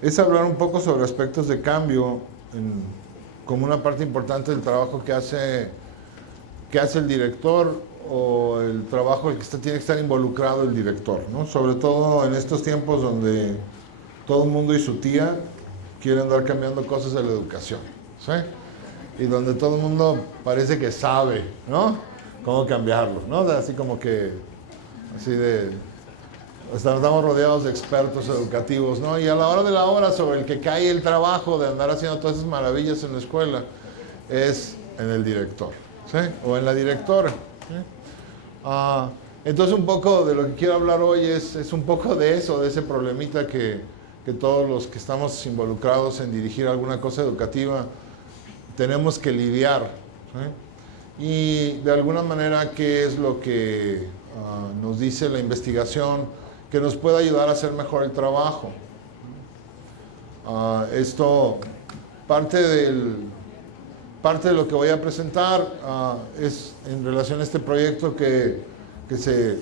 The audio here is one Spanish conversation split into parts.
es hablar un poco sobre aspectos de cambio como una parte importante del trabajo que hace el director o el trabajo en el que tiene que estar involucrado el director, ¿no? Sobre todo en estos tiempos donde todo el mundo y su tía quieren andar cambiando cosas de la educación, ¿sí? Y donde todo el mundo parece que sabe, ¿no? Cómo cambiarlo, ¿no? Así como que, así de, estamos rodeados de expertos educativos, ¿no? Y a la hora de la hora, sobre el que cae el trabajo de andar haciendo todas esas maravillas en la escuela, es en el director, ¿sí? O en la directora, ¿sí? Entonces un poco de lo que quiero hablar hoy es un poco de eso, de ese problemita que todos los que estamos involucrados en dirigir alguna cosa educativa tenemos que lidiar, ¿sí? Y de alguna manera, ¿qué es lo que nos dice la investigación que nos puede ayudar a hacer mejor el trabajo? Esto, parte de lo que voy a presentar es en relación a este proyecto que se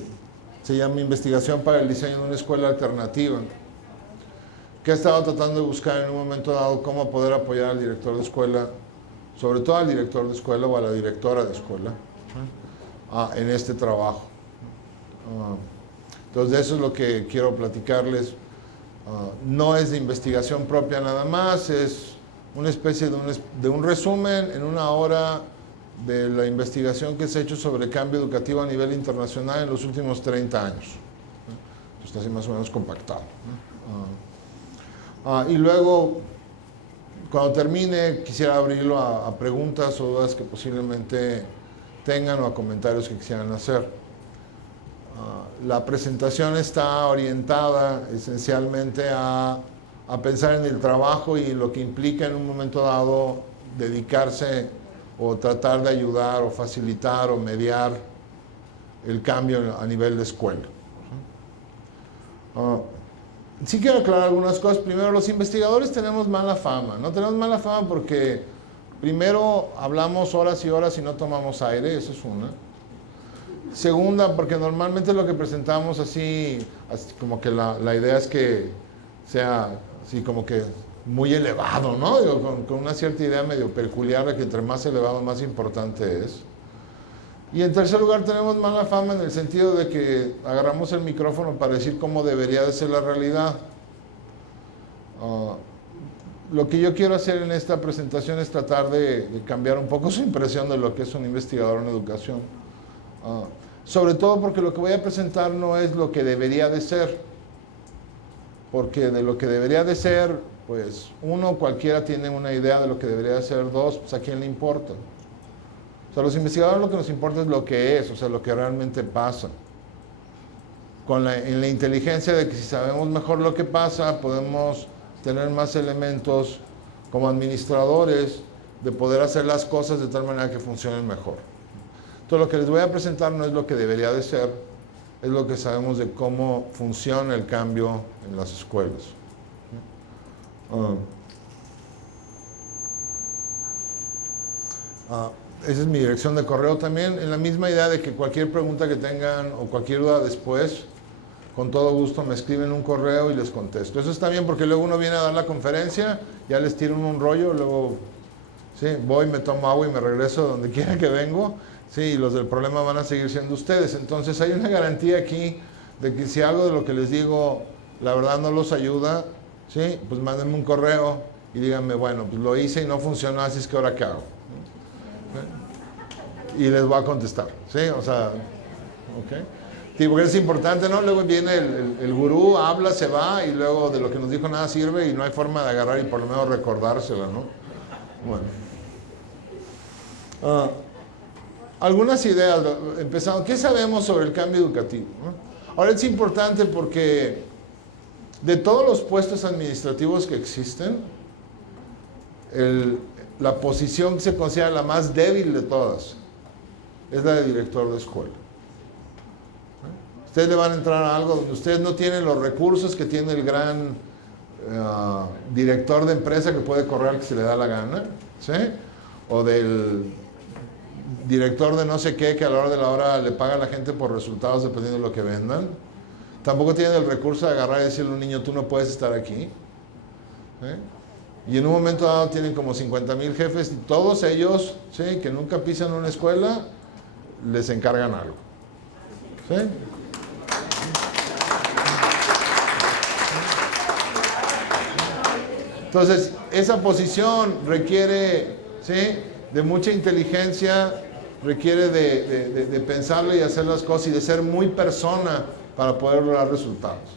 llama Investigación para el diseño de una escuela alternativa, que he estado tratando de buscar en un momento dado cómo poder apoyar al director de escuela, sobre todo al director de escuela o a la directora de escuela, en este trabajo. Entonces, de eso es lo que quiero platicarles. No es de investigación propia nada más, es una especie de un resumen en una hora de la investigación que se ha hecho sobre cambio educativo a nivel internacional en los últimos 30 años. Está así más o menos compactado. Y luego, cuando termine, quisiera abrirlo a preguntas o dudas que posiblemente tengan o a comentarios que quisieran hacer. La presentación está orientada esencialmente a pensar en el trabajo y lo que implica en un momento dado dedicarse o tratar de ayudar o facilitar o mediar el cambio a nivel de escuela. Sí quiero aclarar algunas cosas. Primero, los investigadores tenemos mala fama. No tenemos mala fama porque primero hablamos horas y horas y no tomamos aire, eso es una. Segunda, porque normalmente lo que presentamos así como que la idea es que sea así como que muy elevado, ¿no? Digo, con una cierta idea medio peculiar de que entre más elevado, más importante es. Y en tercer lugar, tenemos mala fama en el sentido de que agarramos el micrófono para decir cómo debería de ser la realidad. Lo que yo quiero hacer en esta presentación es tratar de cambiar un poco su impresión de lo que es un investigador en educación. Sobre todo porque lo que voy a presentar no es lo que debería de ser. Porque de lo que debería de ser, pues, uno, cualquiera tiene una idea de lo que debería de ser. Dos, pues, ¿a quién le importa? O sea, los investigadores lo que nos importa es lo que es, o sea, lo que realmente pasa. En la inteligencia de que si sabemos mejor lo que pasa, podemos tener más elementos como administradores de poder hacer las cosas de tal manera que funcionen mejor. Entonces, lo que les voy a presentar no es lo que debería de ser, es lo que sabemos de cómo funciona el cambio en las escuelas. Esa es mi dirección de correo también, en la misma idea de que cualquier pregunta que tengan o cualquier duda después, con todo gusto me escriben un correo y les contesto. Eso está bien porque luego uno viene a dar la conferencia, ya les tiro un rollo, luego sí, voy, me tomo agua y me regreso donde quiera que vengo. Sí, y los del problema van a seguir siendo ustedes. Entonces hay una garantía aquí de que si algo de lo que les digo la verdad no los ayuda, ¿sí? Pues mándenme un correo y díganme, bueno, pues lo hice y no funcionó, así es que ahora qué hago. ¿Sí? Y les voy a contestar, ¿sí? O sea, ¿ok? Sí, porque es importante, ¿no? Luego viene el gurú, habla, se va y luego de lo que nos dijo nada sirve y no hay forma de agarrar y por lo menos recordársela, ¿no? Bueno. Algunas ideas, empezando, ¿qué sabemos sobre el cambio educativo? Ahora es importante porque de todos los puestos administrativos que existen, la posición que se considera la más débil de todas es la de director de escuela. Ustedes le van a entrar a algo donde ustedes no tienen los recursos que tiene el gran director de empresa que puede correr al que se le da la gana, ¿sí? O del director de no sé qué que a la hora de la hora le paga a la gente por resultados dependiendo de lo que vendan. Tampoco tienen el recurso de agarrar y decirle a un niño, tú no puedes estar aquí. Y en un momento dado tienen como 50,000 jefes y todos ellos, ¿sí?, que nunca pisan una escuela, les encargan algo. ¿Sí? Entonces, esa posición requiere, ¿sí?, de mucha inteligencia, requiere de pensarle y hacer las cosas y de ser muy persona para poder lograr resultados.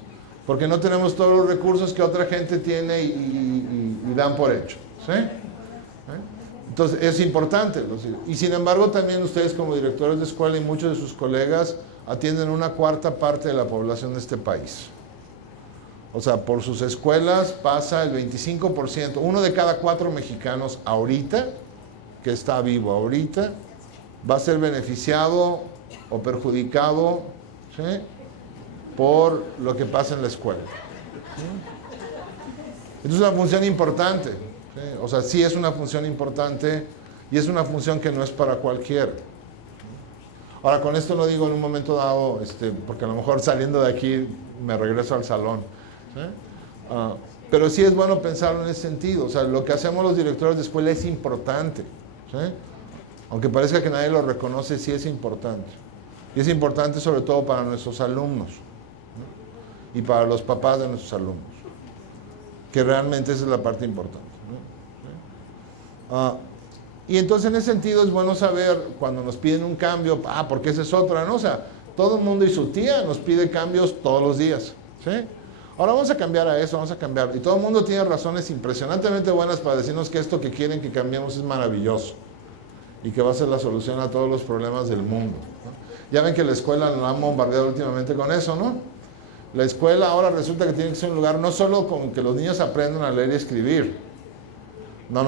Porque no tenemos todos los recursos que otra gente tiene y dan por hecho. ¿Sí? Entonces, es importante. Y sin embargo, también ustedes como directores de escuela y muchos de sus colegas atienden una cuarta parte de la población de este país. O sea, por sus escuelas pasa el 25%. 1 de cada 4 mexicanos ahorita, que está vivo ahorita, va a ser beneficiado o perjudicado, ¿sí?, por lo que pasa en la escuela. Esto es una función importante. ¿Sí? O sea, sí es una función importante y es una función que no es para cualquiera. Ahora, con esto no digo en un momento dado, porque a lo mejor saliendo de aquí me regreso al salón. ¿Sí? Pero sí es bueno pensarlo en ese sentido. O sea, lo que hacemos los directores de escuela es importante. ¿Sí? Aunque parezca que nadie lo reconoce, sí es importante. Y es importante sobre todo para nuestros alumnos, ¿no?, y para los papás de nuestros alumnos, que realmente esa es la parte importante, ¿no? Y entonces en ese sentido es bueno saber cuando nos piden un cambio, porque esa es otra, ¿no? O sea, todo el mundo y su tía nos pide cambios todos los días, ¿sí? Ahora vamos a cambiar a eso, vamos a cambiar. Y todo el mundo tiene razones impresionantemente buenas para decirnos que esto que quieren que cambiemos es maravilloso y que va a ser la solución a todos los problemas del mundo, ¿no? Ya ven que la escuela nos han bombardeado últimamente con eso, ¿no? La escuela ahora resulta que tiene que ser un lugar no solo con que los niños aprendan a leer y escribir. No.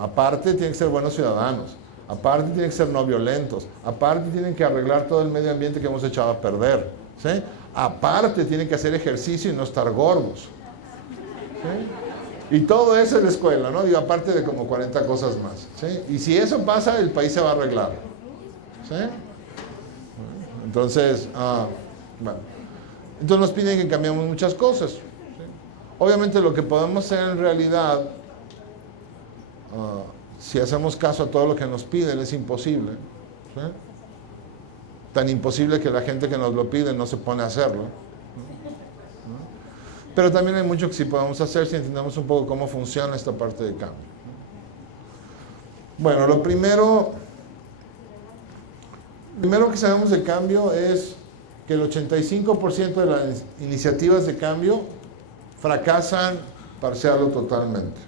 Aparte tienen que ser buenos ciudadanos. Aparte tienen que ser no violentos. Aparte tienen que arreglar todo el medio ambiente que hemos echado a perder. ¿Sí? Aparte tienen que hacer ejercicio y no estar gordos. ¿Sí? Y todo eso es la escuela, ¿no? Digo, aparte de como 40 cosas más. ¿Sí? Y si eso pasa, el país se va a arreglar. ¿Sí? Entonces, bueno. Entonces nos piden que cambiemos muchas cosas. ¿Sí? Obviamente lo que podemos hacer en realidad, si hacemos caso a todo lo que nos piden, es imposible. ¿Sí? Tan imposible que la gente que nos lo pide no se pone a hacerlo. Pero también hay mucho que sí podemos hacer si entendemos un poco cómo funciona esta parte de cambio. Bueno, lo primero que sabemos de cambio es que el 85% de las iniciativas de cambio fracasan parcial o totalmente.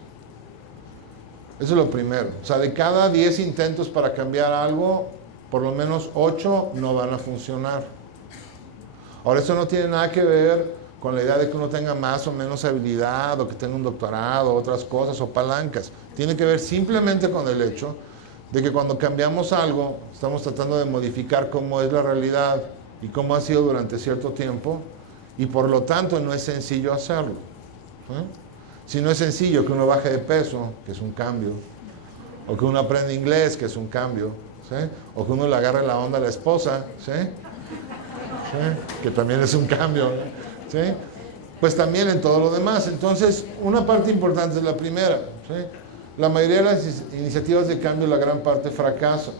Eso es lo primero. O sea, de cada 10 intentos para cambiar algo, por lo menos 8 no van a funcionar. Ahora, eso no tiene nada que ver con la idea de que uno tenga más o menos habilidad, o que tenga un doctorado, otras cosas, o palancas. Tiene que ver simplemente con el hecho de que cuando cambiamos algo, estamos tratando de modificar cómo es la realidad y cómo ha sido durante cierto tiempo, y por lo tanto no es sencillo hacerlo. ¿Sí? Si no es sencillo que uno baje de peso, que es un cambio, o que uno aprenda inglés, que es un cambio, ¿sí?, o que uno le agarre la onda a la esposa, ¿sí?, ¿sí?, que también es un cambio, ¿sí?, pues también en todo lo demás. Entonces, una parte importante es la primera, ¿sí? La mayoría de las iniciativas de cambio, la gran parte fracasan.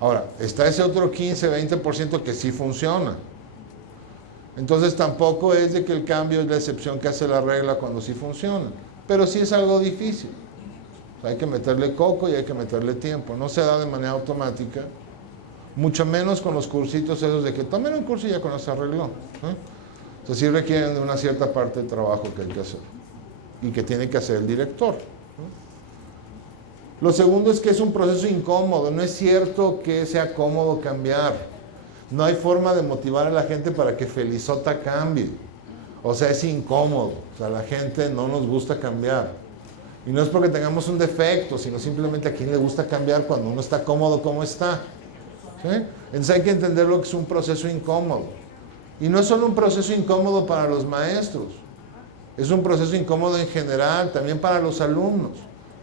Ahora, está ese otro 15-20% que sí funciona. Entonces tampoco es de que el cambio es la excepción que hace la regla cuando sí funciona. Pero sí es algo difícil. O sea, hay que meterle coco y hay que meterle tiempo. No se da de manera automática. Mucho menos con los cursitos esos de que tomen un curso y ya con eso se arregló. O sea, sí requieren de una cierta parte de trabajo que hay que hacer. Y que tiene que hacer el director. Lo segundo es que es un proceso incómodo. No es cierto que sea cómodo cambiar. No hay forma de motivar a la gente para que felizota cambie. O sea, es incómodo. O sea, a la gente no nos gusta cambiar. Y no es porque tengamos un defecto, sino simplemente a quién le gusta cambiar cuando uno está cómodo como está. ¿Sí? Entonces hay que entender lo que es un proceso incómodo. Y no es solo un proceso incómodo para los maestros. Es un proceso incómodo en general, también para los alumnos.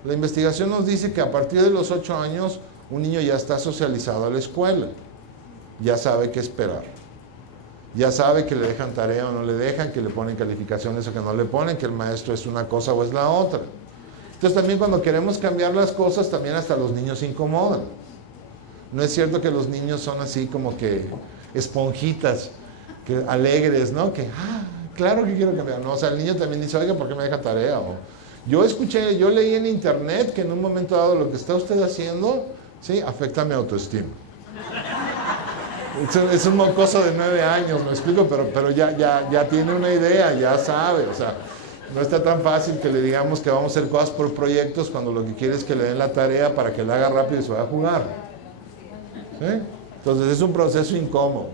La investigación nos dice que a partir de los 8 años, un niño ya está socializado a la escuela. Ya sabe qué esperar. Ya sabe que le dejan tarea o no le dejan, que le ponen calificaciones o que no le ponen, que el maestro es una cosa o es la otra. Entonces también cuando queremos cambiar las cosas, también hasta los niños se incomodan. No es cierto que los niños son así como que esponjitas, que alegres, ¿no? Que, claro que quiero cambiar. No, o sea, el niño también dice, oiga, ¿por qué me deja tarea? O, yo leí en internet que en un momento dado lo que está usted haciendo, ¿sí? Afecta mi autoestima. Es un mocoso de 9 años, me explico, pero ya tiene una idea, ya sabe, o sea, no está tan fácil que le digamos que vamos a hacer cosas por proyectos cuando lo que quiere es que le den la tarea para que la haga rápido y se vaya a jugar. ¿Sí? Entonces es un proceso incómodo.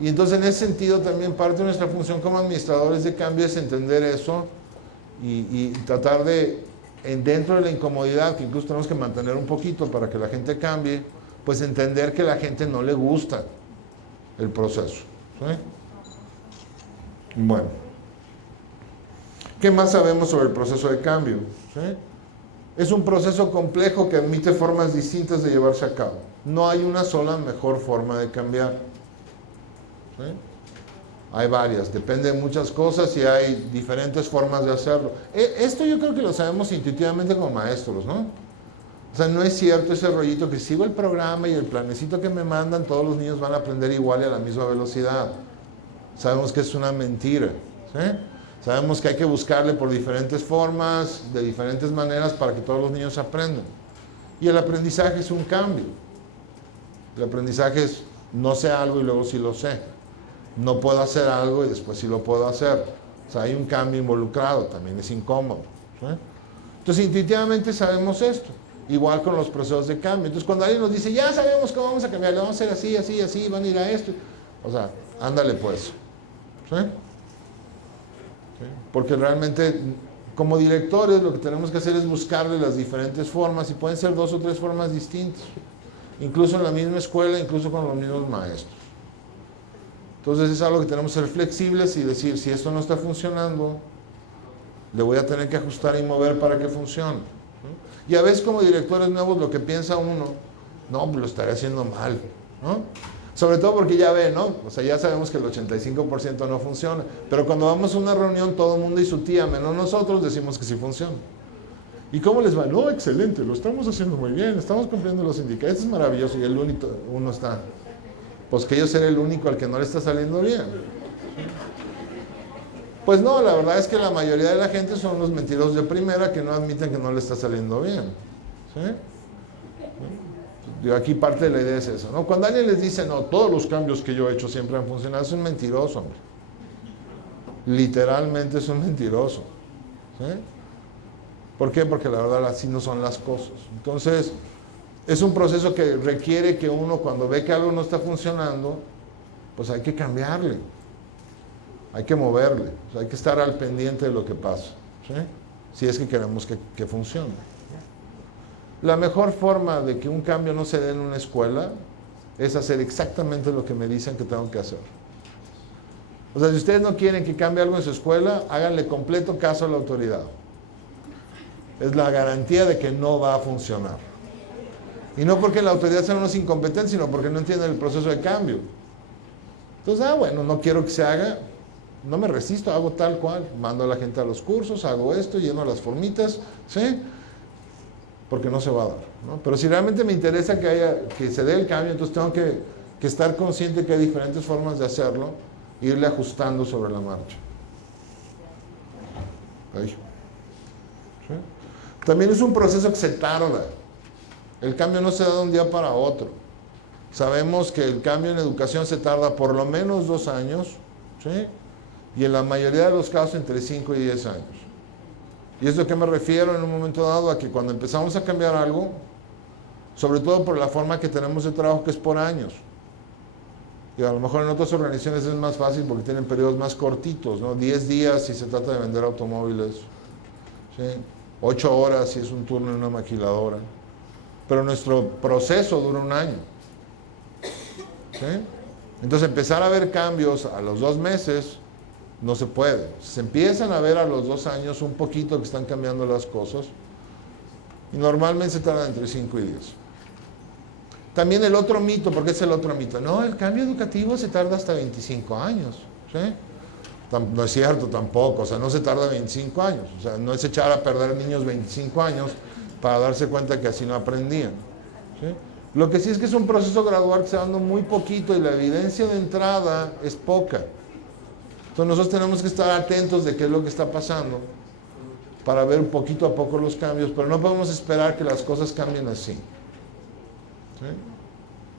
Y entonces en ese sentido también parte de nuestra función como administradores de cambio es entender eso y tratar de, dentro de la incomodidad, que incluso tenemos que mantener un poquito para que la gente cambie, pues entender que a la gente no le gusta el proceso. ¿Sí? Bueno. ¿Qué más sabemos sobre el proceso de cambio? ¿Sí? Es un proceso complejo que admite formas distintas de llevarse a cabo. No hay una sola mejor forma de cambiar. ¿Sí? Hay varias, depende de muchas cosas y hay diferentes formas de hacerlo. Esto yo creo que lo sabemos intuitivamente como maestros, ¿no? O sea, no es cierto ese rollito que sigo el programa y el planecito que me mandan, todos los niños van a aprender igual y a la misma velocidad. Sabemos que es una mentira. ¿Sí? Sabemos que hay que buscarle por diferentes formas, de diferentes maneras para que todos los niños aprendan. Y el aprendizaje es un cambio. El aprendizaje es no sé algo y luego sí lo sé. No puedo hacer algo y después sí lo puedo hacer. O sea, hay un cambio involucrado, también es incómodo. ¿Sí? Entonces, intuitivamente sabemos esto. Igual con los procesos de cambio. Entonces, cuando alguien nos dice, ya sabemos cómo vamos a cambiar, le vamos a hacer así, así, así, van a ir a esto. O sea, ándale pues. ¿Sí? Porque realmente, como directores, lo que tenemos que hacer es buscarle las diferentes formas, y pueden ser 2 o 3 formas distintas. Incluso en la misma escuela, incluso con los mismos maestros. Entonces es algo que tenemos que ser flexibles y decir, si esto no está funcionando, le voy a tener que ajustar y mover para que funcione. Y a veces como directores nuevos lo que piensa uno, no, pues lo estaré haciendo mal, ¿no? Sobre todo porque ya ve, ¿no? O sea, ya sabemos que el 85% no funciona, pero cuando vamos a una reunión todo el mundo y su tía, menos nosotros, decimos que sí funciona. ¿Y cómo les va? No, excelente, lo estamos haciendo muy bien, estamos cumpliendo los indicadores, es maravilloso, y el único, uno está, pues que yo seré el único al que no le está saliendo bien. Pues no, la verdad es que la mayoría de la gente son los mentirosos de primera que no admiten que no le está saliendo bien. ¿Sí? Aquí parte de la idea es eso, ¿no? Cuando alguien les dice, no, todos los cambios que yo he hecho siempre han funcionado, es un mentiroso, hombre. Literalmente es un mentiroso. ¿Sí? ¿Por qué? Porque la verdad así no son las cosas. Entonces, es un proceso que requiere que uno, cuando ve que algo no está funcionando, pues hay que cambiarle. Hay que moverle, o sea, hay que estar al pendiente de lo que pasa, ¿sí? Si es que queremos que funcione. La mejor forma de que un cambio no se dé en una escuela es hacer exactamente lo que me dicen que tengo que hacer. O sea, si ustedes no quieren que cambie algo en su escuela, háganle completo caso a la autoridad. Es la garantía de que no va a funcionar. Y no porque la autoridad sea unos incompetentes, sino porque no entienden el proceso de cambio. Entonces, bueno, no quiero que se haga. No me resisto, hago tal cual, mando a la gente a los cursos, hago esto, lleno las formitas, ¿sí? Porque no se va a dar, ¿no? Pero si realmente me interesa que se dé el cambio, entonces tengo que estar consciente que hay diferentes formas de hacerlo e irle ajustando sobre la marcha. Ahí. ¿Sí? También es un proceso que se tarda. El cambio no se da de un día para otro. Sabemos que el cambio en educación se tarda por lo menos 2 años, ¿sí? Y en la mayoría de los casos entre 5 y 10 años. ¿Y es a qué me refiero en un momento dado? A que cuando empezamos a cambiar algo, sobre todo por la forma que tenemos de trabajo, que es por años. Y a lo mejor en otras organizaciones es más fácil porque tienen periodos más cortitos, ¿no? 10 días si se trata de vender automóviles, ¿sí? 8 horas si es un turno en una maquiladora. Pero nuestro proceso dura 1 año. ¿Sí? Entonces empezar a ver cambios a los 2 meses no se puede. Se empiezan a ver a los 2 años un poquito que están cambiando las cosas y normalmente se tarda entre 5 y 10. También el otro mito, porque es el otro mito. No, el cambio educativo se tarda hasta 25 años. ¿Sí? No es cierto tampoco, o sea, no se tarda 25 años. O sea, no es echar a perder niños 25 años para darse cuenta que así no aprendían. ¿Sí? Lo que sí es que es un proceso gradual que se va dando muy poquito y la evidencia de entrada es poca. Entonces nosotros tenemos que estar atentos de qué es lo que está pasando para ver poquito a poco los cambios, pero no podemos esperar que las cosas cambien así. ¿Sí?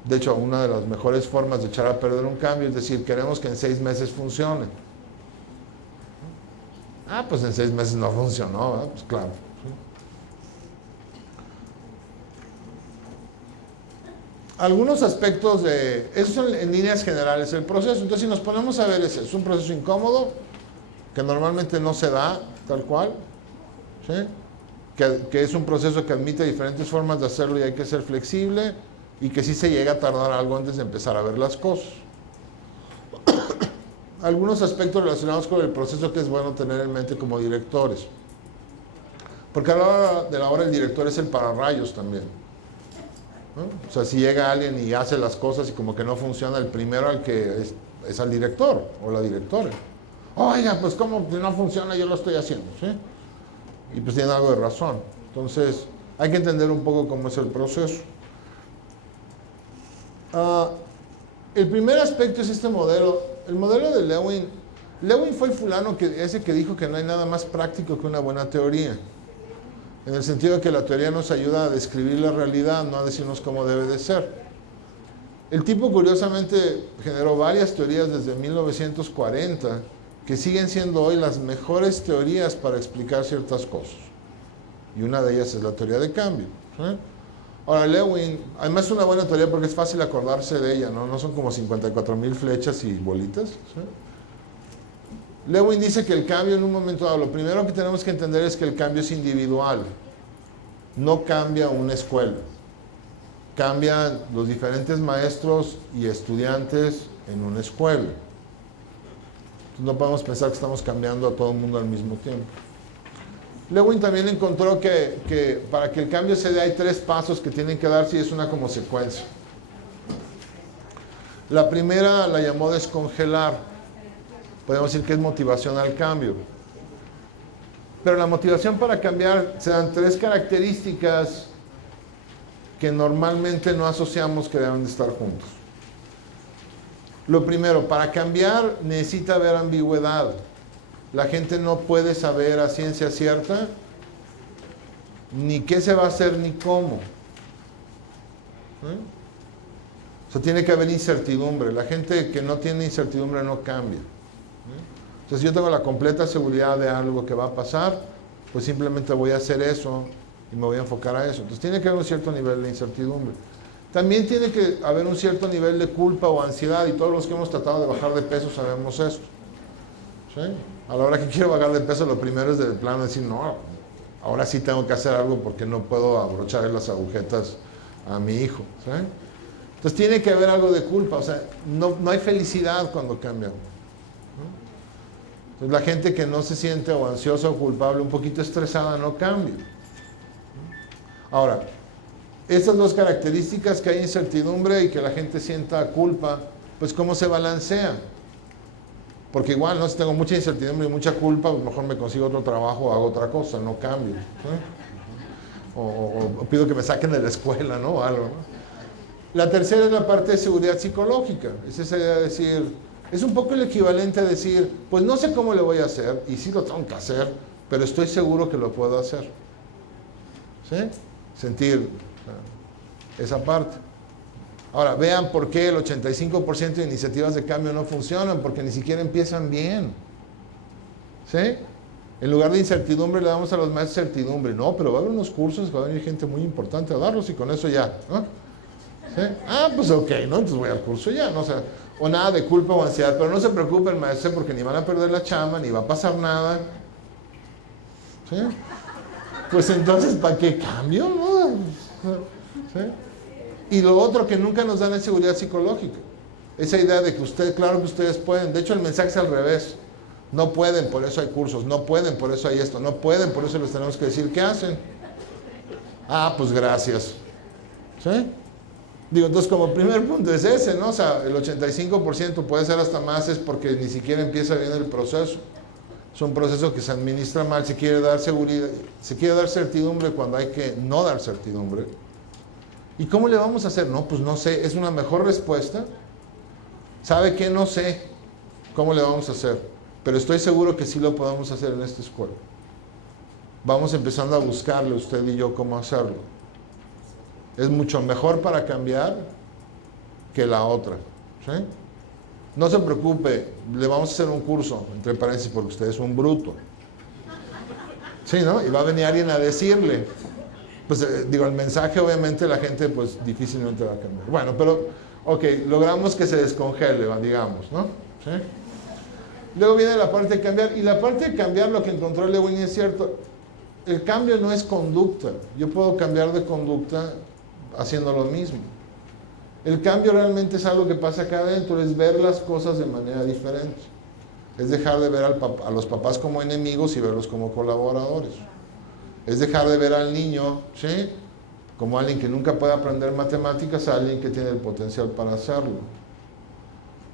De hecho, una de las mejores formas de echar a perder un cambio es decir, queremos que en 6 meses funcione. Ah, pues en 6 meses no funcionó, ¿verdad? Pues claro. ¿Sí? Algunos aspectos de... Esos son en líneas generales el proceso. Entonces, si nos ponemos a ver, es un proceso incómodo, que normalmente no se da tal cual, ¿sí? Que es un proceso que admite diferentes formas de hacerlo y hay que ser flexible, y que sí se llega a tardar algo antes de empezar a ver las cosas. Algunos aspectos relacionados con el proceso que es bueno tener en mente como directores. Porque a la hora de la hora el director es el pararrayos también, ¿no? O sea, si llega alguien y hace las cosas y como que no funciona, el primero al que es al director o la directora. Oiga, pues como que no funciona, yo lo estoy haciendo, ¿sí? Y pues tiene algo de razón. Entonces, hay que entender un poco cómo es el proceso. El primer aspecto es este modelo. El modelo de Lewin. Lewin fue el fulano ese que dijo que no hay nada más práctico que una buena teoría. En el sentido de que la teoría nos ayuda a describir la realidad, no a decirnos cómo debe de ser. El tipo, curiosamente, generó varias teorías desde 1940 que siguen siendo hoy las mejores teorías para explicar ciertas cosas. Y una de ellas es la teoría de cambio, ¿sí? Ahora, Lewin, además es una buena teoría porque es fácil acordarse de ella, ¿no? No son como 54,000 flechas y bolitas, ¿sí? Lewin dice que el cambio en un momento dado, lo primero que tenemos que entender es que el cambio es individual. No cambia una escuela. Cambian los diferentes maestros y estudiantes en una escuela. Entonces no podemos pensar que estamos cambiando a todo el mundo al mismo tiempo. Lewin también encontró que para que el cambio se dé hay 3 pasos que tienen que darse y es una como secuencia. La primera la llamó descongelar. Podemos decir que es motivación al cambio. Pero la motivación para cambiar se dan 3 características que normalmente no asociamos que deben de estar juntos. Lo primero, para cambiar necesita haber ambigüedad. La gente no puede saber a ciencia cierta ni qué se va a hacer ni cómo. O sea, tiene que haber incertidumbre. La gente que no tiene incertidumbre no cambia. Entonces, si yo tengo la completa seguridad de algo que va a pasar, pues simplemente voy a hacer eso y me voy a enfocar a eso. Entonces, tiene que haber un cierto nivel de incertidumbre. También tiene que haber un cierto nivel de culpa o ansiedad, y todos los que hemos tratado de bajar de peso sabemos eso. ¿Sí? A la hora que quiero bajar de peso, lo primero es de plano decir, no, ahora sí tengo que hacer algo porque no puedo abrochar las agujetas a mi hijo. ¿Sí? Entonces tiene que haber algo de culpa, o sea, no hay felicidad cuando cambian. Entonces la gente que no se siente o ansiosa o culpable, un poquito estresada, no cambia. Ahora, estas 2 características, que hay incertidumbre y que la gente sienta culpa, pues ¿cómo se balancea? Porque igual, ¿no? Si tengo mucha incertidumbre y mucha culpa, pues mejor me consigo otro trabajo o hago otra cosa, no cambio. ¿Sí? O pido que me saquen de la escuela, ¿no? O algo, ¿no? La tercera es la parte de seguridad psicológica. Es esa idea de decir, es un poco el equivalente a decir, pues no sé cómo le voy a hacer, y sí lo tengo que hacer, pero estoy seguro que lo puedo hacer. ¿Sí? Sentir esa parte. Ahora, vean por qué el 85% de iniciativas de cambio no funcionan, porque ni siquiera empiezan bien. ¿Sí? En lugar de incertidumbre le damos a los maestros certidumbre. No, pero va a haber unos cursos, va a venir gente muy importante a darlos y con eso ya, ¿no? ¿Sí? Ah, pues ok, ¿no? Entonces voy al curso ya, ¿no? O nada de culpa o ansiedad, pero no se preocupen, maestro, porque ni van a perder la chamba, ni va a pasar nada. ¿Sí? Pues entonces, ¿para qué cambio? ¿No? ¿Sí? Y lo otro que nunca nos dan es seguridad psicológica. Esa idea de que claro que ustedes pueden. De hecho, el mensaje es al revés. No pueden, por eso hay cursos. No pueden, por eso hay esto. No pueden, por eso les tenemos que decir qué hacen. Ah, pues gracias. ¿Sí? Digo, entonces como primer punto es ese, ¿no? O sea, el 85% puede ser hasta más, es porque ni siquiera empieza bien el proceso. Es un proceso que se administra mal, se quiere dar seguridad, se quiere dar certidumbre cuando hay que no dar certidumbre. ¿Y cómo le vamos a hacer? No, pues no sé, es una mejor respuesta. ¿Sabe qué? No sé cómo le vamos a hacer, pero estoy seguro que sí lo podemos hacer en esta escuela. Vamos empezando a buscarle usted y yo cómo hacerlo. Es mucho mejor para cambiar que la otra, ¿sí? No se preocupe, le vamos a hacer un curso, entre paréntesis, porque usted es un bruto. Sí, ¿no? Y va a venir alguien a decirle. Pues digo, el mensaje obviamente la gente pues difícilmente va a cambiar. Bueno, pero, ok, logramos que se descongele, digamos, ¿no? ¿Sí? Luego viene la parte de cambiar, y la parte de cambiar, lo que encontró Lewin es cierto, el cambio no es conducta. Yo puedo cambiar de conducta haciendo lo mismo. El cambio realmente es algo que pasa acá adentro, es ver las cosas de manera diferente. Es dejar de ver a los papás como enemigos y verlos como colaboradores. Es dejar de ver al niño, ¿sí?, como alguien que nunca puede aprender matemáticas a alguien que tiene el potencial para hacerlo.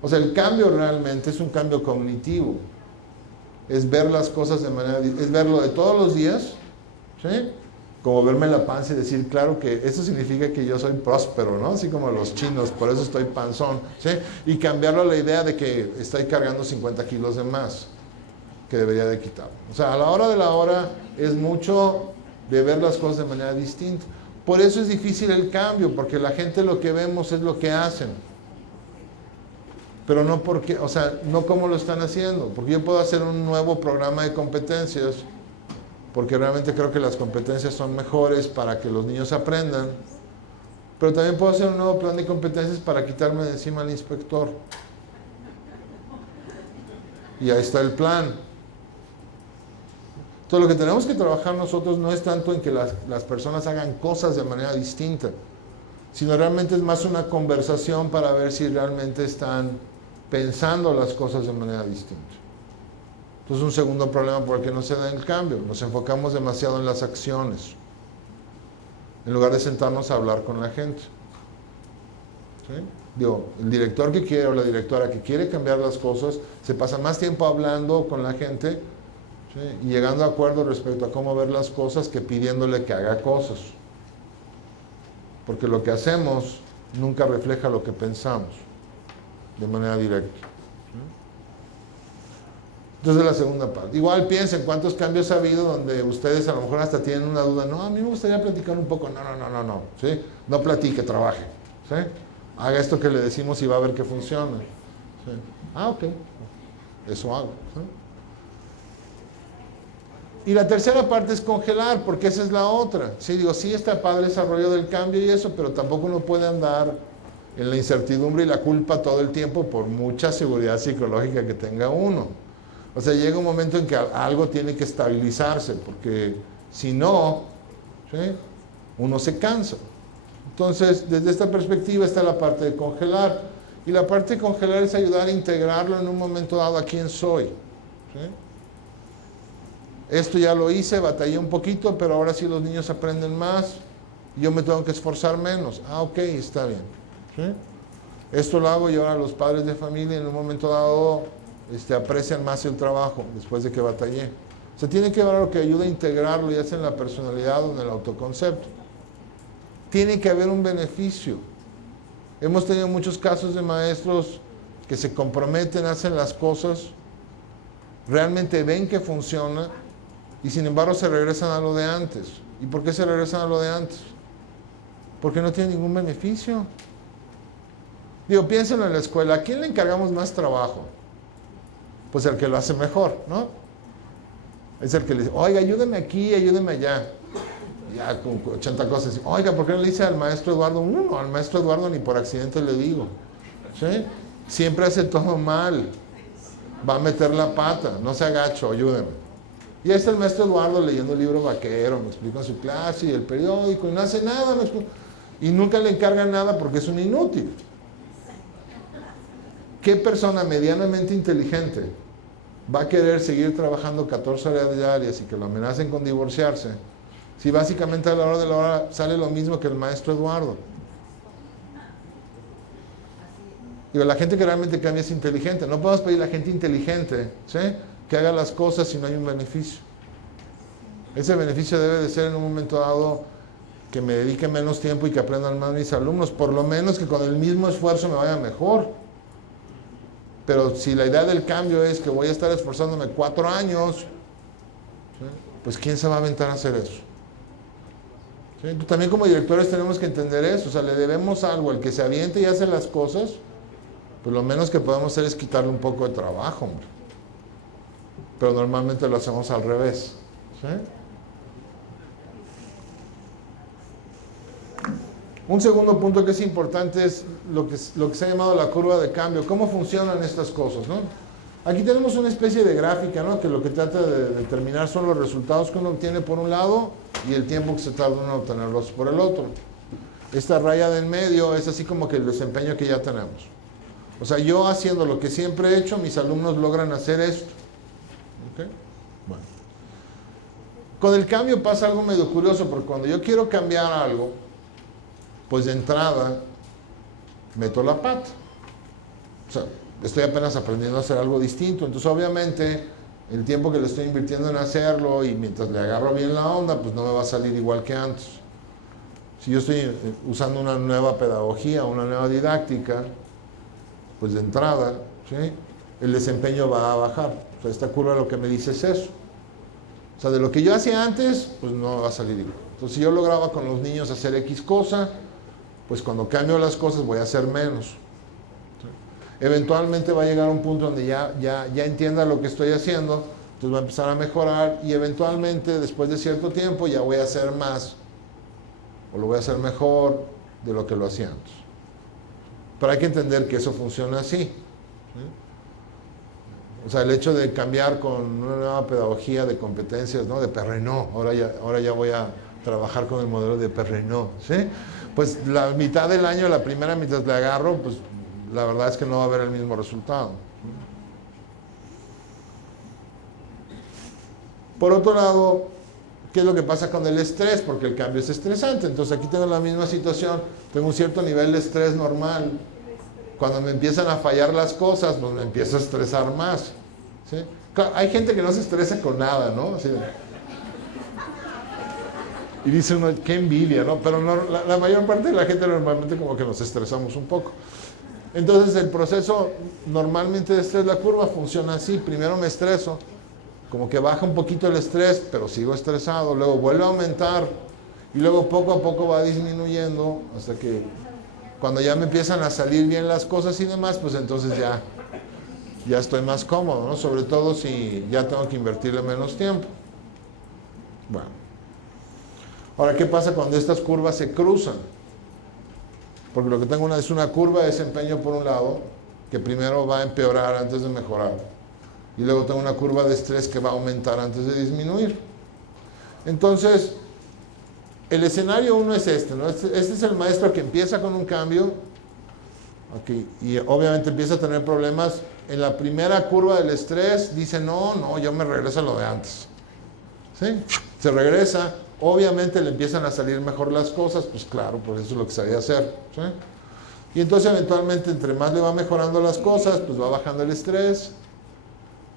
O sea, el cambio realmente es un cambio cognitivo. Es ver las cosas de manera, es verlo de todos los días, ¿sí?, como verme la panza y decir, claro que eso significa que yo soy próspero, ¿no? Así como los chinos, por eso estoy panzón, ¿sí? Y cambiarlo a la idea de que estoy cargando 50 kilos de más, que debería de quitar. O sea, a la hora de la hora es mucho de ver las cosas de manera distinta. Por eso es difícil el cambio, porque la gente lo que vemos es lo que hacen. Pero no porque, o sea, no cómo lo están haciendo. Porque yo puedo hacer un nuevo programa de competencias, porque realmente creo que las competencias son mejores para que los niños aprendan, pero también puedo hacer un nuevo plan de competencias para quitarme de encima al inspector. Y ahí está el plan. Entonces lo que tenemos que trabajar nosotros no es tanto en que las personas hagan cosas de manera distinta, sino realmente es más una conversación para ver si realmente están pensando las cosas de manera distinta. Entonces, un segundo problema por el que no se da el cambio. Nos enfocamos demasiado en las acciones, en lugar de sentarnos a hablar con la gente. ¿Sí? Digo, el director que quiere o la directora que quiere cambiar las cosas, se pasa más tiempo hablando con la gente, ¿sí?, y llegando a acuerdos respecto a cómo ver las cosas que pidiéndole que haga cosas. Porque lo que hacemos nunca refleja lo que pensamos de manera directa. Entonces la segunda parte. Igual piensen cuántos cambios ha habido donde ustedes a lo mejor hasta tienen una duda. No, a mí me gustaría platicar un poco. No. ¿Sí? No platique, trabaje. ¿Sí? Haga esto que le decimos y va a ver que funciona. ¿Sí? Ah, ok. Eso hago. ¿Sí? Y la tercera parte es congelar, porque esa es la otra. Sí, digo, sí está padre el desarrollo del cambio y eso, pero tampoco uno puede andar en la incertidumbre y la culpa todo el tiempo por mucha seguridad psicológica que tenga uno. O sea, llega un momento en que algo tiene que estabilizarse, porque si no, ¿sí?, uno se cansa. Entonces, desde esta perspectiva está la parte de congelar. Y la parte de congelar es ayudar a integrarlo en un momento dado a quién soy. ¿Sí? Esto ya lo hice, batallé un poquito, pero ahora sí los niños aprenden más y yo me tengo que esforzar menos. Ah, ok, está bien. ¿Sí? Esto lo hago y ahora los padres de familia en un momento dado aprecian más el trabajo después de que batallé. O sea, tiene que haber algo que ayude a integrarlo, ya sea en la personalidad o en el autoconcepto. Tiene que haber un beneficio. Hemos tenido muchos casos de maestros que se comprometen, hacen las cosas, realmente ven que funciona y sin embargo se regresan a lo de antes. ¿Y por qué se regresan a lo de antes? Porque no tiene ningún beneficio. Digo, piénsenlo en la escuela. ¿A quién le encargamos más trabajo? Pues el que lo hace mejor, ¿no? Es el que le dice, oiga, ayúdeme aquí, ayúdeme allá. Ya con 80 cosas. Oiga, ¿por qué no le dice al maestro Eduardo? No, al maestro Eduardo ni por accidente le digo. ¿Sí? Siempre hace todo mal. Va a meter la pata. No se agacho, ayúdeme. Y ahí está el maestro Eduardo leyendo el libro vaquero, me explica en su clase y el periódico, y no hace nada, y nunca le encargan nada porque es un inútil. ¿Qué persona medianamente inteligente va a querer seguir trabajando 14 horas diarias y que lo amenacen con divorciarse si básicamente a la hora de la hora sale lo mismo que el maestro Eduardo? Digo, la gente que realmente cambia es inteligente. No podemos pedir a la gente inteligente, ¿sí?, que haga las cosas si no hay un beneficio. Ese beneficio debe de ser en un momento dado que me dedique menos tiempo y que aprendan más mis alumnos. Por lo menos que con el mismo esfuerzo me vaya mejor. Pero si la idea del cambio es que voy a estar esforzándome 4 años, ¿sí?, pues ¿quién se va a aventar a hacer eso? ¿Sí? También como directores tenemos que entender eso. O sea, le debemos algo al que se aviente y hace las cosas, pues lo menos que podemos hacer es quitarle un poco de trabajo, hombre. Pero normalmente lo hacemos al revés, ¿sí? Un segundo punto que es importante es lo que se ha llamado la curva de cambio. ¿Cómo funcionan estas cosas, no? Aquí tenemos una especie de gráfica, ¿no?, que lo que trata de determinar son los resultados que uno obtiene por un lado y el tiempo que se tarda uno en obtenerlos por el otro. Esta raya del medio es así como que el desempeño que ya tenemos. O sea, yo haciendo lo que siempre he hecho, mis alumnos logran hacer esto. ¿Okay? Bueno. Con el cambio pasa algo medio curioso, porque cuando yo quiero cambiar algo, pues de entrada meto la pata. O sea, estoy apenas aprendiendo a hacer algo distinto. Entonces, obviamente, el tiempo que le estoy invirtiendo en hacerlo y mientras le agarro bien la onda, pues no me va a salir igual que antes. Si yo estoy usando una nueva pedagogía, una nueva didáctica, pues de entrada, ¿sí?, el desempeño va a bajar. O sea, esta curva lo que me dice es eso. O sea, de lo que yo hacía antes, pues no va a salir igual. Entonces, si yo lograba con los niños hacer X cosa, pues cuando cambio las cosas voy a hacer menos. ¿Sí? Eventualmente va a llegar un punto donde ya entienda lo que estoy haciendo, entonces va a empezar a mejorar y eventualmente, después de cierto tiempo, ya voy a hacer más o lo voy a hacer mejor de lo que lo hacía antes. Pero hay que entender que eso funciona así. ¿Sí? O sea, el hecho de cambiar con una nueva pedagogía de competencias, ¿no?, de Perrenot, ahora ya voy a trabajar con el modelo de Perrenot, ¿sí?, pues la mitad del año, la primera mitad le agarro, pues la verdad es que no va a haber el mismo resultado. Por otro lado, ¿qué es lo que pasa con el estrés? Porque el cambio es estresante. Entonces aquí tengo la misma situación, tengo un cierto nivel de estrés normal. Cuando me empiezan a fallar las cosas, pues me empiezo a estresar más, ¿sí? Claro, hay gente que no se estresa con nada, ¿no? Así, y dice uno, qué envidia, ¿no? Pero no, la mayor parte de la gente normalmente como que nos estresamos un poco. Entonces el proceso normalmente de estrés, la curva funciona así. Primero me estreso, como que baja un poquito el estrés, pero sigo estresado. Luego vuelve a aumentar y luego poco a poco va disminuyendo hasta que cuando ya me empiezan a salir bien las cosas y demás, pues entonces ya estoy más cómodo, ¿no? Sobre todo si ya tengo que invertirle menos tiempo. Bueno. Ahora, ¿qué pasa cuando estas curvas se cruzan? Porque lo que tengo es una curva de desempeño por un lado, que primero va a empeorar antes de mejorar. Y luego tengo una curva de estrés que va a aumentar antes de disminuir. Entonces, el escenario 1 es este, ¿no? Este es el maestro que empieza con un cambio, okay, y obviamente empieza a tener problemas. En la primera curva del estrés dice, no, yo me regreso a lo de antes. ¿Sí? Se regresa. Obviamente le empiezan a salir mejor las cosas, pues claro, pues eso es lo que sabía hacer, ¿sí? Y entonces eventualmente entre más le va mejorando las cosas, pues va bajando el estrés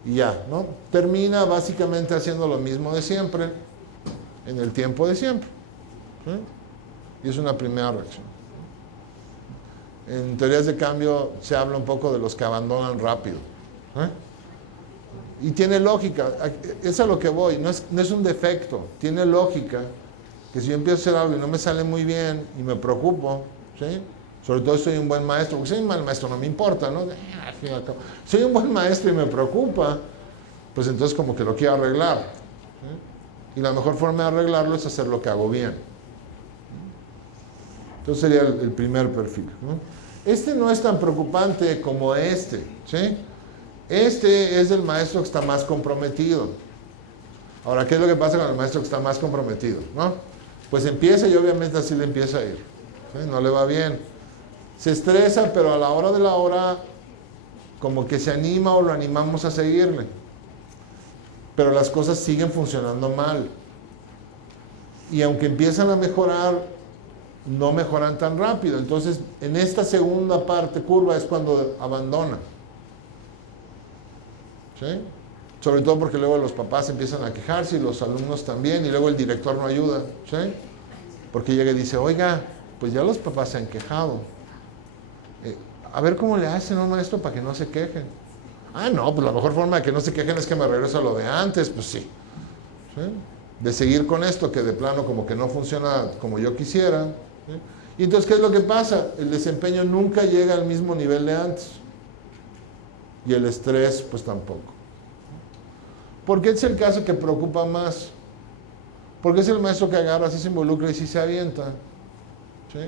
y ya, ¿no? Termina básicamente haciendo lo mismo de siempre, en el tiempo de siempre, ¿sí? Y es una primera reacción. En teorías de cambio se habla un poco de los que abandonan rápido, ¿eh? Y tiene lógica, es a lo que voy, no es un defecto, tiene lógica que si yo empiezo a hacer algo y no me sale muy bien y me preocupo, ¿sí? Sobre todo si soy un buen maestro, porque si soy un mal maestro no me importa, ¿no? Soy un buen maestro y me preocupa, pues entonces como que lo quiero arreglar, ¿sí? Y la mejor forma de arreglarlo es hacer lo que hago bien. Entonces sería el primer perfil, ¿no? Este no es tan preocupante como este, ¿sí? Este es el maestro que está más comprometido. Ahora, ¿qué es lo que pasa con el maestro que está más comprometido, ¿no? Pues empieza y obviamente así le empieza a ir, ¿sí? No le va bien. Se estresa, pero a la hora de la hora como que se anima o lo animamos a seguirle. Pero las cosas siguen funcionando mal. Y aunque empiezan a mejorar, no mejoran tan rápido. Entonces, en esta segunda parte curva es cuando abandonan. ¿Sí? Sobre todo porque luego los papás empiezan a quejarse y los alumnos también, y luego el director no ayuda. ¿Sí? Porque llega y dice, oiga, pues ya los papás se han quejado. A ver cómo le hacen a un maestro para que no se quejen. Ah, no, pues la mejor forma de que no se quejen es que me regreso a lo de antes, pues sí. ¿Sí? De seguir con esto que de plano como que no funciona como yo quisiera. ¿Sí? Y entonces, ¿qué es lo que pasa? El desempeño nunca llega al mismo nivel de antes. Y el estrés, pues tampoco. ¿Por qué es el caso que preocupa más? Porque es el maestro que agarra, así se involucra y sí se avienta. ¿Sí?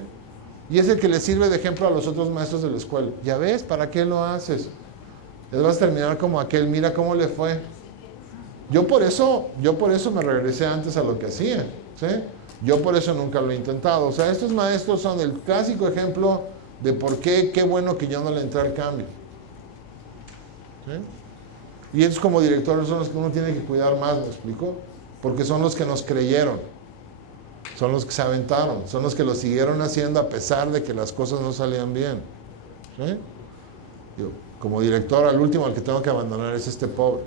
Y es el que le sirve de ejemplo a los otros maestros de la escuela. Ya ves, ¿para qué lo haces? Les vas a terminar como aquel, mira cómo le fue. Yo por eso me regresé antes a lo que hacía. ¿Sí? Yo por eso nunca lo he intentado. O sea, estos maestros son el clásico ejemplo de por qué bueno que yo no le entré al cambio. ¿Sí? Y ellos como directores son los que uno tiene que cuidar más, ¿me explico? Porque son los que nos creyeron, son los que se aventaron, son los que lo siguieron haciendo a pesar de que las cosas no salían bien. ¿Sí? Yo, como director, al último al que tengo que abandonar es este pobre.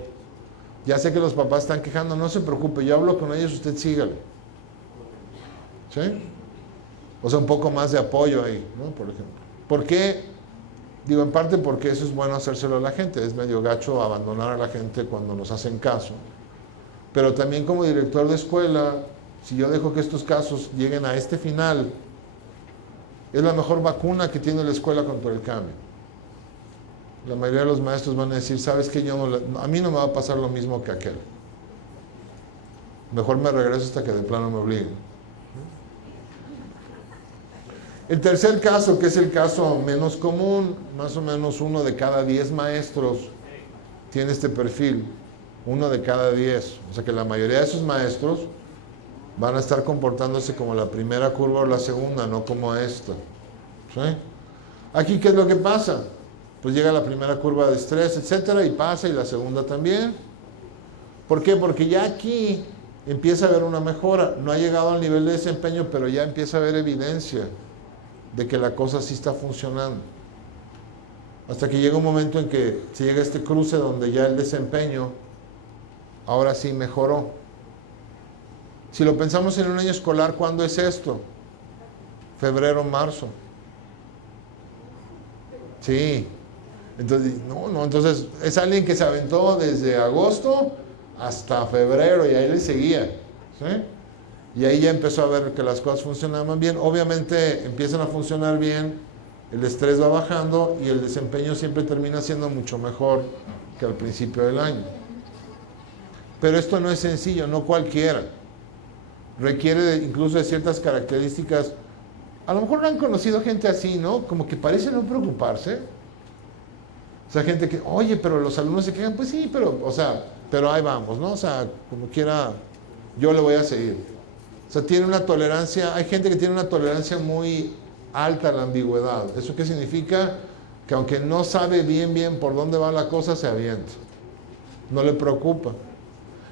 Ya sé que los papás están quejando, no se preocupe, yo hablo con ellos, usted sígale. ¿Sí? O sea, un poco más de apoyo ahí, ¿no? Por ejemplo. ¿Por qué? Digo, en parte porque eso es bueno hacérselo a la gente, es medio gacho abandonar a la gente cuando nos hacen caso. Pero también como director de escuela, si yo dejo que estos casos lleguen a este final, es la mejor vacuna que tiene la escuela contra el cambio. La mayoría de los maestros van a decir, ¿sabes qué? A mí no me va a pasar lo mismo que aquel. Mejor me regreso hasta que de plano me obliguen. El tercer caso, que es el caso menos común, más o menos 1 de cada 10 maestros tiene este perfil, 1 de cada 10. O sea que la mayoría de esos maestros van a estar comportándose como la primera curva o la segunda, no como esta. ¿Sí? Aquí, ¿qué es lo que pasa? Pues llega la primera curva de estrés, etcétera, y pasa, y la segunda también. ¿Por qué? Porque ya aquí empieza a haber una mejora. No ha llegado al nivel de desempeño, pero ya empieza a haber evidencia de que la cosa sí está funcionando. Hasta que llega un momento en que se llega a este cruce donde ya el desempeño ahora sí mejoró. Si lo pensamos en un año escolar, ¿cuándo es esto? Febrero, marzo. Sí. Entonces, entonces es alguien que se aventó desde agosto hasta febrero y ahí le seguía. ¿Sí? Y ahí ya empezó a ver que las cosas funcionaban bien. Obviamente empiezan a funcionar bien, el estrés va bajando y el desempeño siempre termina siendo mucho mejor que al principio del año. Pero esto no es sencillo, no cualquiera. Requiere incluso de ciertas características. A lo mejor no han conocido gente así, ¿no? Como que parece no preocuparse. O sea, gente que, oye, pero los alumnos se quejan, pues sí, pero ahí vamos, ¿no? O sea, como quiera, yo le voy a seguir. O sea, tiene una tolerancia, hay gente que tiene una tolerancia muy alta a la ambigüedad. ¿Eso qué significa? Que aunque no sabe bien por dónde va la cosa, se avienta. No le preocupa.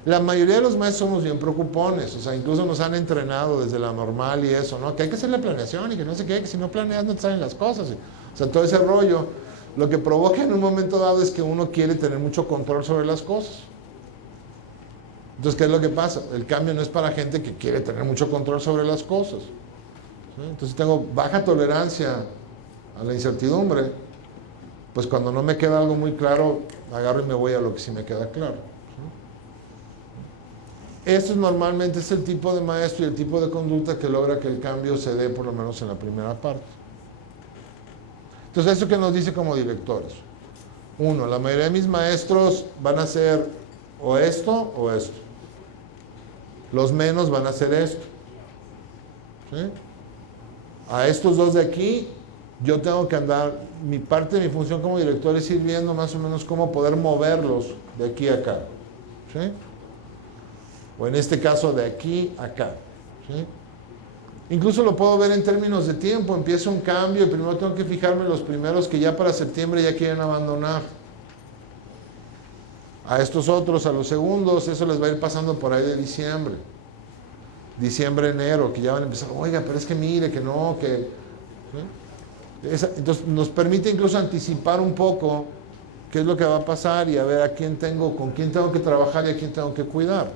La mayoría de los maestros somos bien preocupones, o sea, incluso nos han entrenado desde la normal y eso, ¿no? Que hay que hacer la planeación y que no sé qué, que si no planeas no te salen las cosas. O sea, todo ese rollo, lo que provoca en un momento dado es que uno quiere tener mucho control sobre las cosas. Entonces, ¿qué es lo que pasa? El cambio no es para gente que quiere tener mucho control sobre las cosas. ¿Sí? Entonces, tengo baja tolerancia a la incertidumbre, pues cuando no me queda algo muy claro, agarro y me voy a lo que sí me queda claro. ¿Sí? Esto normalmente es el tipo de maestro y el tipo de conducta que logra que el cambio se dé por lo menos en la primera parte. Entonces, ¿eso qué nos dice como directores? 1, la mayoría de mis maestros van a hacer o esto o esto. Los menos van a hacer esto. ¿Sí? A estos 2 de aquí, yo tengo que andar, mi parte de mi función como director es ir viendo más o menos cómo poder moverlos de aquí a acá. ¿Sí? O en este caso de aquí a acá. ¿Sí? Incluso lo puedo ver en términos de tiempo. Empieza un cambio y primero tengo que fijarme en los primeros que ya para septiembre ya quieren abandonar. A estos otros, a los segundos, eso les va a ir pasando por ahí de diciembre. diciembre, enero, que ya van a empezar, oiga, pero es que mire, que no, que... ¿sí? Entonces nos permite incluso anticipar un poco qué es lo que va a pasar y a ver con quién tengo que trabajar y a quién tengo que cuidar.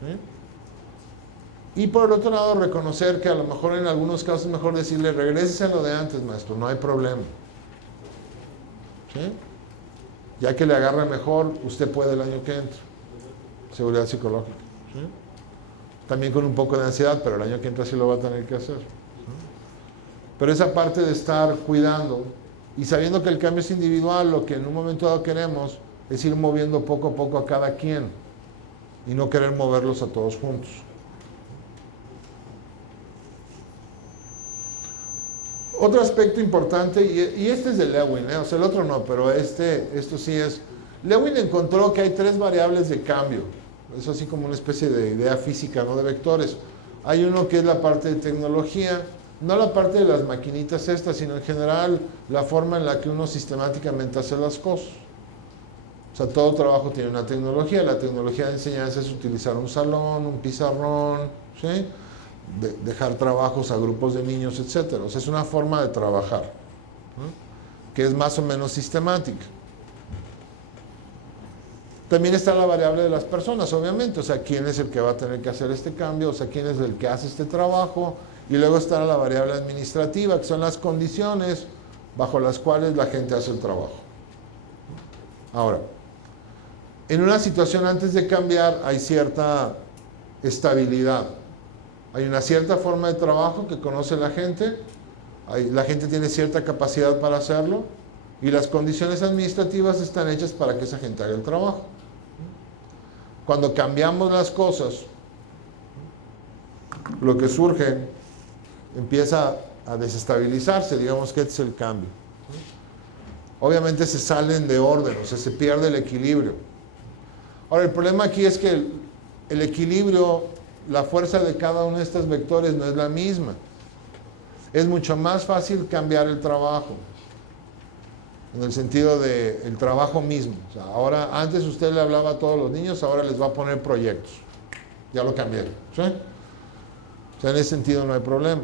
¿Sí? Y por el otro lado, reconocer que a lo mejor en algunos casos es mejor decirle, regrese a lo de antes, maestro, no hay problema. ¿Sí? Ya que le agarra mejor, usted puede el año que entra. Seguridad psicológica. ¿Sí? También con un poco de ansiedad, pero el año que entra sí lo va a tener que hacer. Pero esa parte de estar cuidando y sabiendo que el cambio es individual, lo que en un momento dado queremos es ir moviendo poco a poco a cada quien y no querer moverlos a todos juntos. Otro aspecto importante, y este es de Lewin, o sea, el otro no, pero esto sí es. Lewin encontró que hay 3 variables de cambio. Es así como una especie de idea física, ¿no? De vectores. Hay uno que es la parte de tecnología, no la parte de las maquinitas estas, sino en general la forma en la que uno sistemáticamente hace las cosas. O sea, todo trabajo tiene una tecnología. La tecnología de enseñanza es utilizar un salón, un pizarrón, ¿sí? Dejar trabajos a grupos de niños, etc. O sea, es una forma de trabajar, ¿no? Que es más o menos sistemática. También está la variable de las personas, obviamente, o sea, quién es el que va a tener que hacer este cambio, o sea, quién es el que hace este trabajo, y luego está la variable administrativa, que son las condiciones bajo las cuales la gente hace el trabajo. Ahora, en una situación antes de cambiar hay cierta estabilidad, hay una cierta forma de trabajo que conoce la gente tiene cierta capacidad para hacerlo, y las condiciones administrativas están hechas para que esa gente haga el trabajo. Cuando cambiamos las cosas, lo que surge empieza a desestabilizarse, digamos que este es el cambio. Obviamente se salen de orden, o sea, se pierde el equilibrio. Ahora, el problema aquí es que el equilibrio, la fuerza de cada uno de estos vectores no es la misma. Es mucho más fácil cambiar el trabajo, en el sentido del trabajo mismo. O sea, ahora, antes usted le hablaba a todos los niños, ahora les va a poner proyectos. Ya lo cambiaron. ¿Sí? O sea, en ese sentido no hay problema.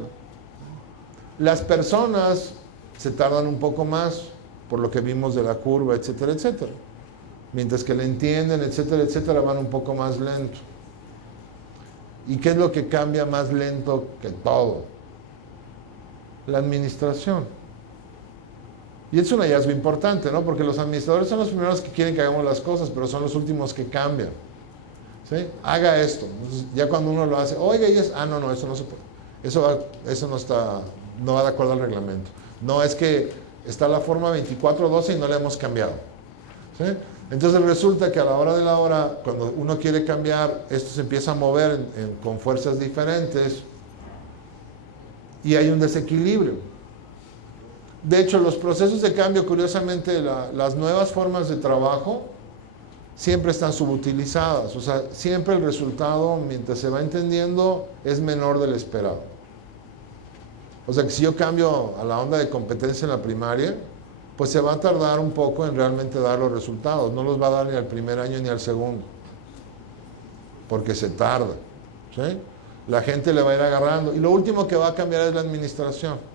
Las personas se tardan un poco más, por lo que vimos de la curva, etcétera, etcétera. Mientras que le entienden, etcétera, etcétera, van un poco más lento. ¿Y qué es lo que cambia más lento que todo? La administración. Y es un hallazgo importante, ¿no? Porque los administradores son los primeros que quieren que hagamos las cosas, pero son los últimos que cambian. ¿Sí? Haga esto. Entonces, ya cuando uno lo hace, oiga, y es, no, eso no se puede. Eso no va de acuerdo al reglamento. No, es que está la forma 2412 y no la hemos cambiado. ¿Sí? Entonces resulta que a la hora de la hora, cuando uno quiere cambiar, esto se empieza a mover con fuerzas diferentes y hay un desequilibrio. De hecho, los procesos de cambio, curiosamente, las nuevas formas de trabajo siempre están subutilizadas. O sea, siempre el resultado, mientras se va entendiendo, es menor del esperado. O sea, que si yo cambio a la onda de competencia en la primaria, pues se va a tardar un poco en realmente dar los resultados. No los va a dar ni al primer año ni al segundo, porque se tarda. ¿Sí? La gente le va a ir agarrando. Y lo último que va a cambiar es la administración.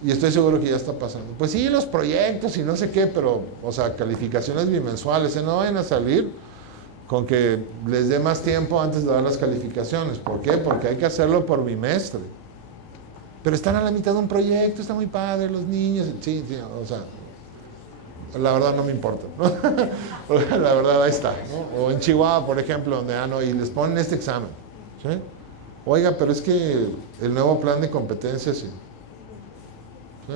Y estoy seguro que ya está pasando. Pues sí, los proyectos y no sé qué, pero, o sea, calificaciones bimensuales, no vayan a salir con que les dé más tiempo antes de dar las calificaciones. ¿Por qué? Porque hay que hacerlo por bimestre. Pero están a la mitad de un proyecto, está muy padre, los niños, sí, o sea, la verdad no me importa, ¿no? La verdad ahí está, ¿no? O en Chihuahua, por ejemplo, donde, y les ponen este examen, ¿sí? Oiga, pero es que el nuevo plan de competencias, sí. ¿Sí?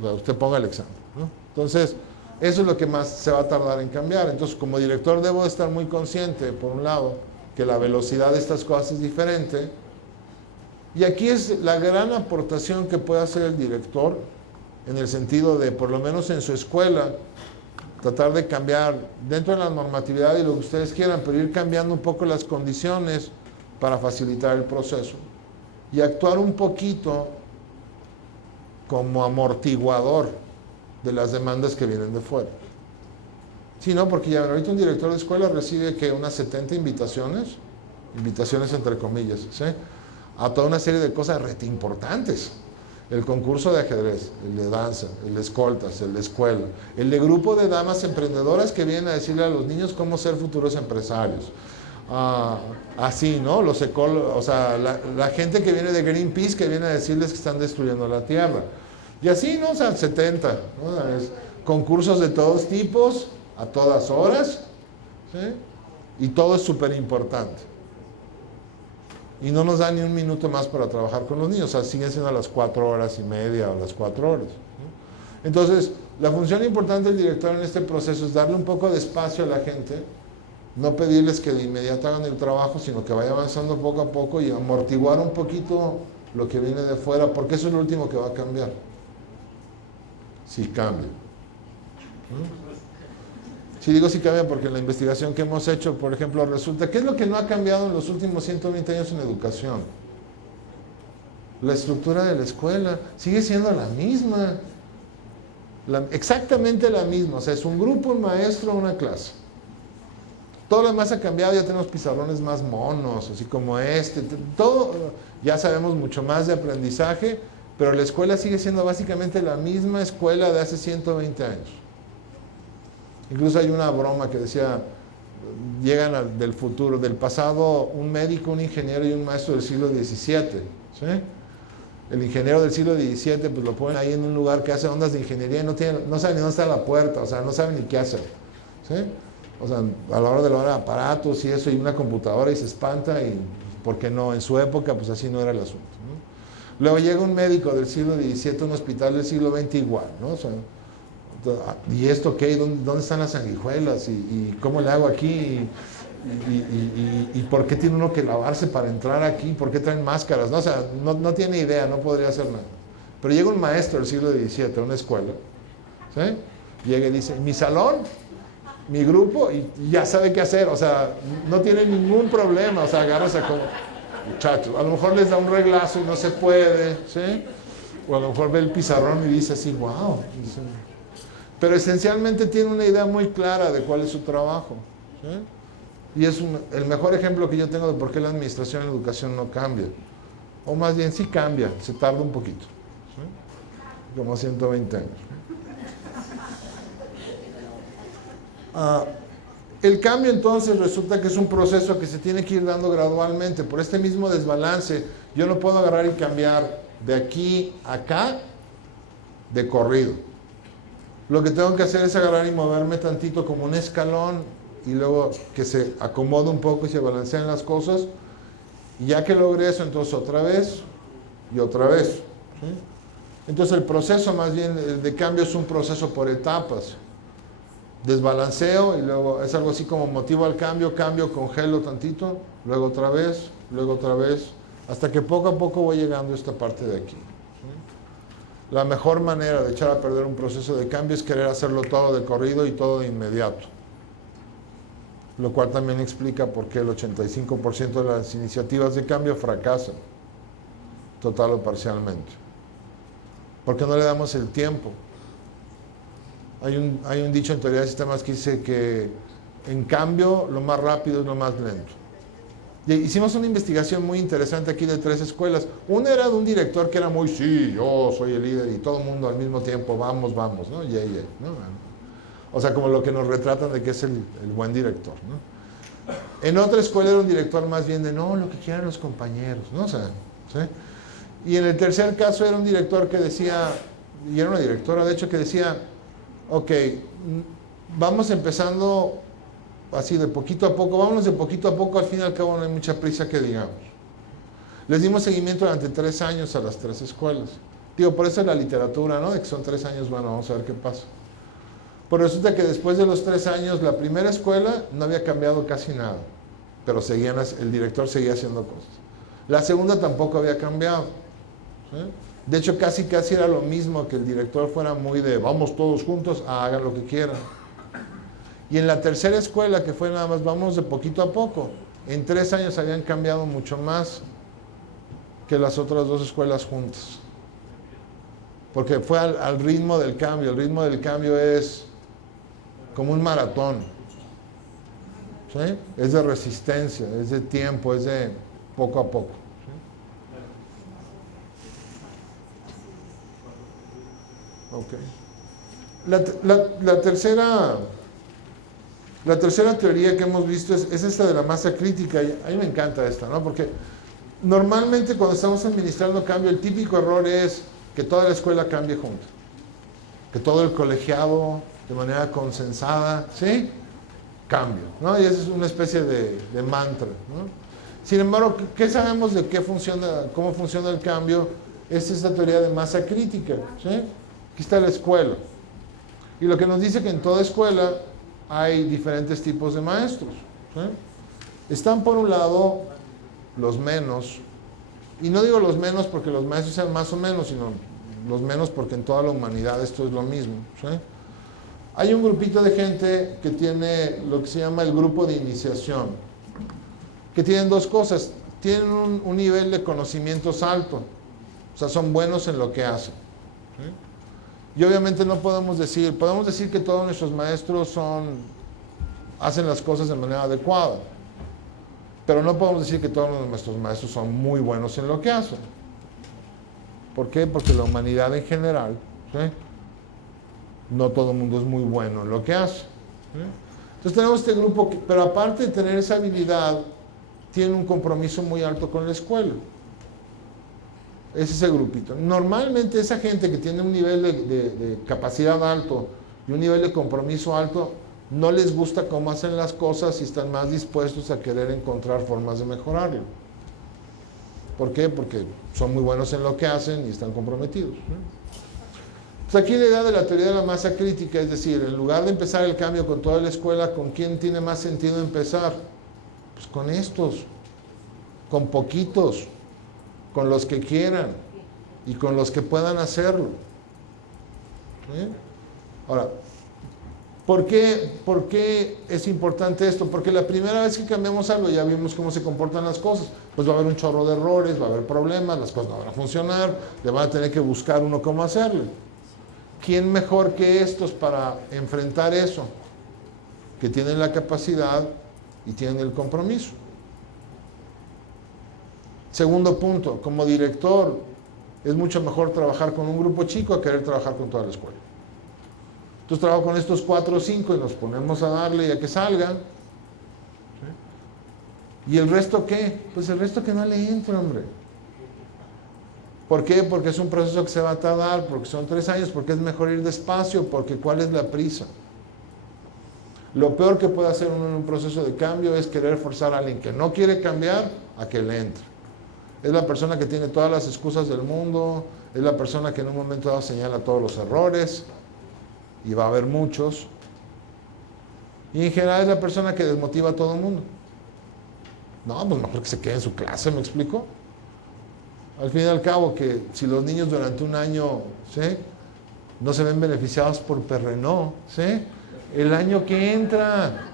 O sea, usted ponga el examen, ¿no? Entonces, eso es lo que más se va a tardar en cambiar. Entonces, como director debo estar muy consciente, por un lado, que la velocidad de estas cosas es diferente. Y aquí es la gran aportación que puede hacer el director, en el sentido de, por lo menos en su escuela, tratar de cambiar dentro de la normatividad y lo que ustedes quieran, pero ir cambiando un poco las condiciones para facilitar el proceso. Y actuar un poquito como amortiguador de las demandas que vienen de fuera. Sí, ¿no? Porque ya ahorita un director de escuela recibe que unas 70 invitaciones invitaciones entre comillas, ¿sí? A toda una serie de cosas rete importantes. El concurso de ajedrez, el de danza, el de escoltas, el de escuela, el de grupo de damas emprendedoras que vienen a decirle a los niños cómo ser futuros empresarios. Así, ¿no? Los o sea, la gente que viene de Greenpeace que viene a decirles que están destruyendo la tierra. Y así, ¿no? O sea, 70, ¿no? Concursos de todos tipos, a todas horas, ¿sí? Y todo es súper importante. Y no nos da ni un minuto más para trabajar con los niños, o sea, siguen siendo a las 4 horas y media o las 4 horas, ¿no? Entonces, la función importante del director en este proceso es darle un poco de espacio a la gente, no pedirles que de inmediato hagan el trabajo, sino que vaya avanzando poco a poco y amortiguar un poquito lo que viene de fuera, porque eso es lo último que va a cambiar. Si cambia. ¿No? Si digo si cambia porque en la investigación que hemos hecho, por ejemplo, resulta, ¿qué es lo que no ha cambiado en los últimos 120 años en educación? La estructura de la escuela sigue siendo la misma. Exactamente la misma. O sea, es un grupo, un maestro, una clase. Todo lo demás ha cambiado, ya tenemos pizarrones más monos, así como este. Todo, ya sabemos mucho más de aprendizaje, pero la escuela sigue siendo básicamente la misma escuela de hace 120 años. Incluso hay una broma que decía, llegan del futuro, del pasado, un médico, un ingeniero y un maestro del siglo XVII. ¿Sí? El ingeniero del siglo XVII pues lo ponen ahí en un lugar que hace ondas de ingeniería y no sabe ni dónde está la puerta, o sea, no sabe ni qué hacer. ¿Sí? O sea, a la hora de la hora aparatos y eso, y una computadora y se espanta, y ¿por qué no? En su época pues así no era el asunto, ¿no? Luego llega un médico del siglo XVII a un hospital del siglo XX igual, ¿no? O sea, ¿y esto qué? ¿Dónde están las sanguijuelas? ¿Y cómo le hago aquí? ¿Y por qué tiene uno que lavarse para entrar aquí? ¿Por qué traen máscaras? No, o sea, no tiene idea, no podría hacer nada. Pero llega un maestro del siglo XVII a una escuela, ¿sí? Llega y dice, mi salón, mi grupo, y ya sabe qué hacer, o sea, no tiene ningún problema, o sea, agárrase como, muchachos, a lo mejor les da un reglazo y no se puede, ¿sí? O a lo mejor ve el pizarrón y dice así, wow, pero esencialmente tiene una idea muy clara de cuál es su trabajo, ¿sí? Y es el mejor ejemplo que yo tengo de por qué la administración en educación no cambia. O más bien sí cambia, se tarda un poquito, ¿sí? Como 120 años. El cambio entonces resulta que es un proceso que se tiene que ir dando gradualmente. Por este mismo desbalance, yo no puedo agarrar y cambiar de aquí a acá de corrido. Lo que tengo que hacer es agarrar y moverme tantito como un escalón y luego que se acomode un poco y se balanceen las cosas. Y ya que logré eso, entonces otra vez y otra vez, ¿sí? Entonces el proceso más bien de cambio es un proceso por etapas. Desbalanceo y luego es algo así como motivo al cambio, congelo tantito, luego otra vez, hasta que poco a poco voy llegando a esta parte de aquí. La mejor manera de echar a perder un proceso de cambio es querer hacerlo todo de corrido y todo de inmediato. Lo cual también explica por qué el 85% de las iniciativas de cambio fracasan, total o parcialmente. Porque no le damos el tiempo. Hay un dicho en teoría de sistemas que dice que en cambio lo más rápido es lo más lento. Y hicimos una investigación muy interesante aquí de 3 escuelas. Una era de un director que era muy, sí, yo soy el líder y todo el mundo al mismo tiempo, vamos, ¿no? ¿no? O sea, como lo que nos retratan de que es el buen director, ¿no? En otra escuela era un director más bien de, no, lo que quieran los compañeros, ¿no? O sea, ¿sí? Y en el tercer caso era un director que decía, y era una directora de hecho que decía, ok, vamos empezando así de poquito a poco, vámonos de poquito a poco, al fin y al cabo no hay mucha prisa que digamos. Les dimos seguimiento durante 3 años a las 3 escuelas. Digo, por eso es la literatura, ¿no? De que son 3 años, bueno, vamos a ver qué pasa. Pero resulta que después de los 3 años, la primera escuela no había cambiado casi nada, pero el director seguía haciendo cosas. La segunda tampoco había cambiado, ¿sí? De hecho, casi era lo mismo, que el director fuera muy de, vamos todos juntos, hagan lo que quieran. Y en la tercera escuela, que fue nada más, vamos de poquito a poco, en 3 años habían cambiado mucho más que las otras 2 escuelas juntas. Porque fue al ritmo del cambio. El ritmo del cambio es como un maratón. ¿sí? Es de resistencia, es de tiempo, es de poco a poco. ¿Sí? Okay. La tercera teoría que hemos visto es esta de la masa crítica. Y a mí me encanta esta, ¿no? Porque normalmente cuando estamos administrando cambio, el típico error es que toda la escuela cambie junto. Que todo el colegiado, de manera consensada, ¿sí? Cambio, ¿no? Y esa es una especie de mantra, ¿no? Sin embargo, ¿qué sabemos de cómo funciona el cambio? Es esta teoría de masa crítica, ¿sí? Aquí está la escuela. Y lo que nos dice que en toda escuela hay diferentes tipos de maestros, ¿sí? Están por un lado los menos, y no digo los menos porque los maestros sean más o menos, sino los menos porque en toda la humanidad esto es lo mismo, ¿sí? Hay un grupito de gente que tiene lo que se llama el grupo de iniciación, que tienen dos cosas, tienen un nivel de conocimientos alto, o sea, son buenos en lo que hacen, ¿sí? Y obviamente no podemos decir que todos nuestros maestros hacen las cosas de manera adecuada, pero no podemos decir que todos nuestros maestros son muy buenos en lo que hacen. ¿Por qué? Porque la humanidad en general, ¿sí? No todo el mundo es muy bueno en lo que hace, ¿sí? Entonces tenemos este grupo, pero aparte de tener esa habilidad, tiene un compromiso muy alto con la escuela. Es ese grupito. Normalmente esa gente que tiene un nivel de capacidad alto y un nivel de compromiso alto, no les gusta cómo hacen las cosas y están más dispuestos a querer encontrar formas de mejorarlo. ¿Por qué? Porque son muy buenos en lo que hacen y están comprometidos, ¿no? Pues aquí la idea de la teoría de la masa crítica, es decir, en lugar de empezar el cambio con toda la escuela, ¿con quién tiene más sentido empezar? Pues con estos, con poquitos, con los que quieran y con los que puedan hacerlo, ¿sí? Ahora, ¿por qué es importante esto? Porque la primera vez que cambiamos algo ya vimos cómo se comportan las cosas. Pues va a haber un chorro de errores, va a haber problemas, las cosas no van a funcionar, le van a tener que buscar uno cómo hacerlo. ¿Quién mejor que estos para enfrentar eso? Que tienen la capacidad y tienen el compromiso. Segundo punto, como director, es mucho mejor trabajar con un grupo chico a querer trabajar con toda la escuela. Entonces trabajo con estos 4 o 5 y nos ponemos a darle y a que salgan. ¿Sí? ¿Y el resto qué? Pues el resto que no le entra, hombre. ¿Por qué? Porque es un proceso que se va a tardar, porque son 3 años, porque es mejor ir despacio, porque ¿cuál es la prisa? Lo peor que puede hacer uno en un proceso de cambio es querer forzar a alguien que no quiere cambiar a que le entre. Es la persona que tiene todas las excusas del mundo, es la persona que en un momento dado señala todos los errores, y va a haber muchos, y en general es la persona que desmotiva a todo el mundo. No, pues mejor que se quede en su clase, ¿me explico? Al fin y al cabo, que si los niños durante un año, ¿sí?, no se ven beneficiados por Perrenó, ¿sí?, el año que entra,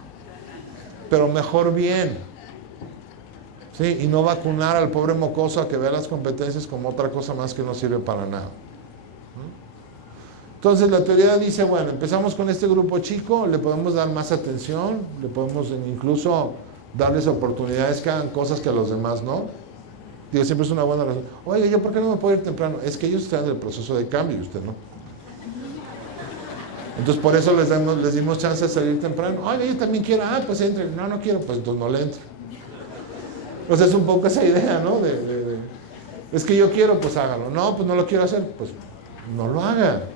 pero mejor bien, ¿sí?, y no vacunar al pobre mocoso a que vea las competencias como otra cosa más que no sirve para nada. Entonces la teoría dice, bueno, empezamos con este grupo chico, le podemos dar más atención, le podemos incluso darles oportunidades que hagan cosas que a los demás no. Digo, siempre es una buena razón. Oye, ¿yo por qué no me puedo ir temprano? Es que ellos están en el proceso de cambio y usted no. Entonces por eso les dimos chance de salir temprano. Oye, yo también quiero, pues entre. No, no quiero, pues entonces no le entre. Pues es un poco esa idea, ¿no? Es que yo quiero, pues hágalo. No, pues no lo quiero hacer, pues no lo haga.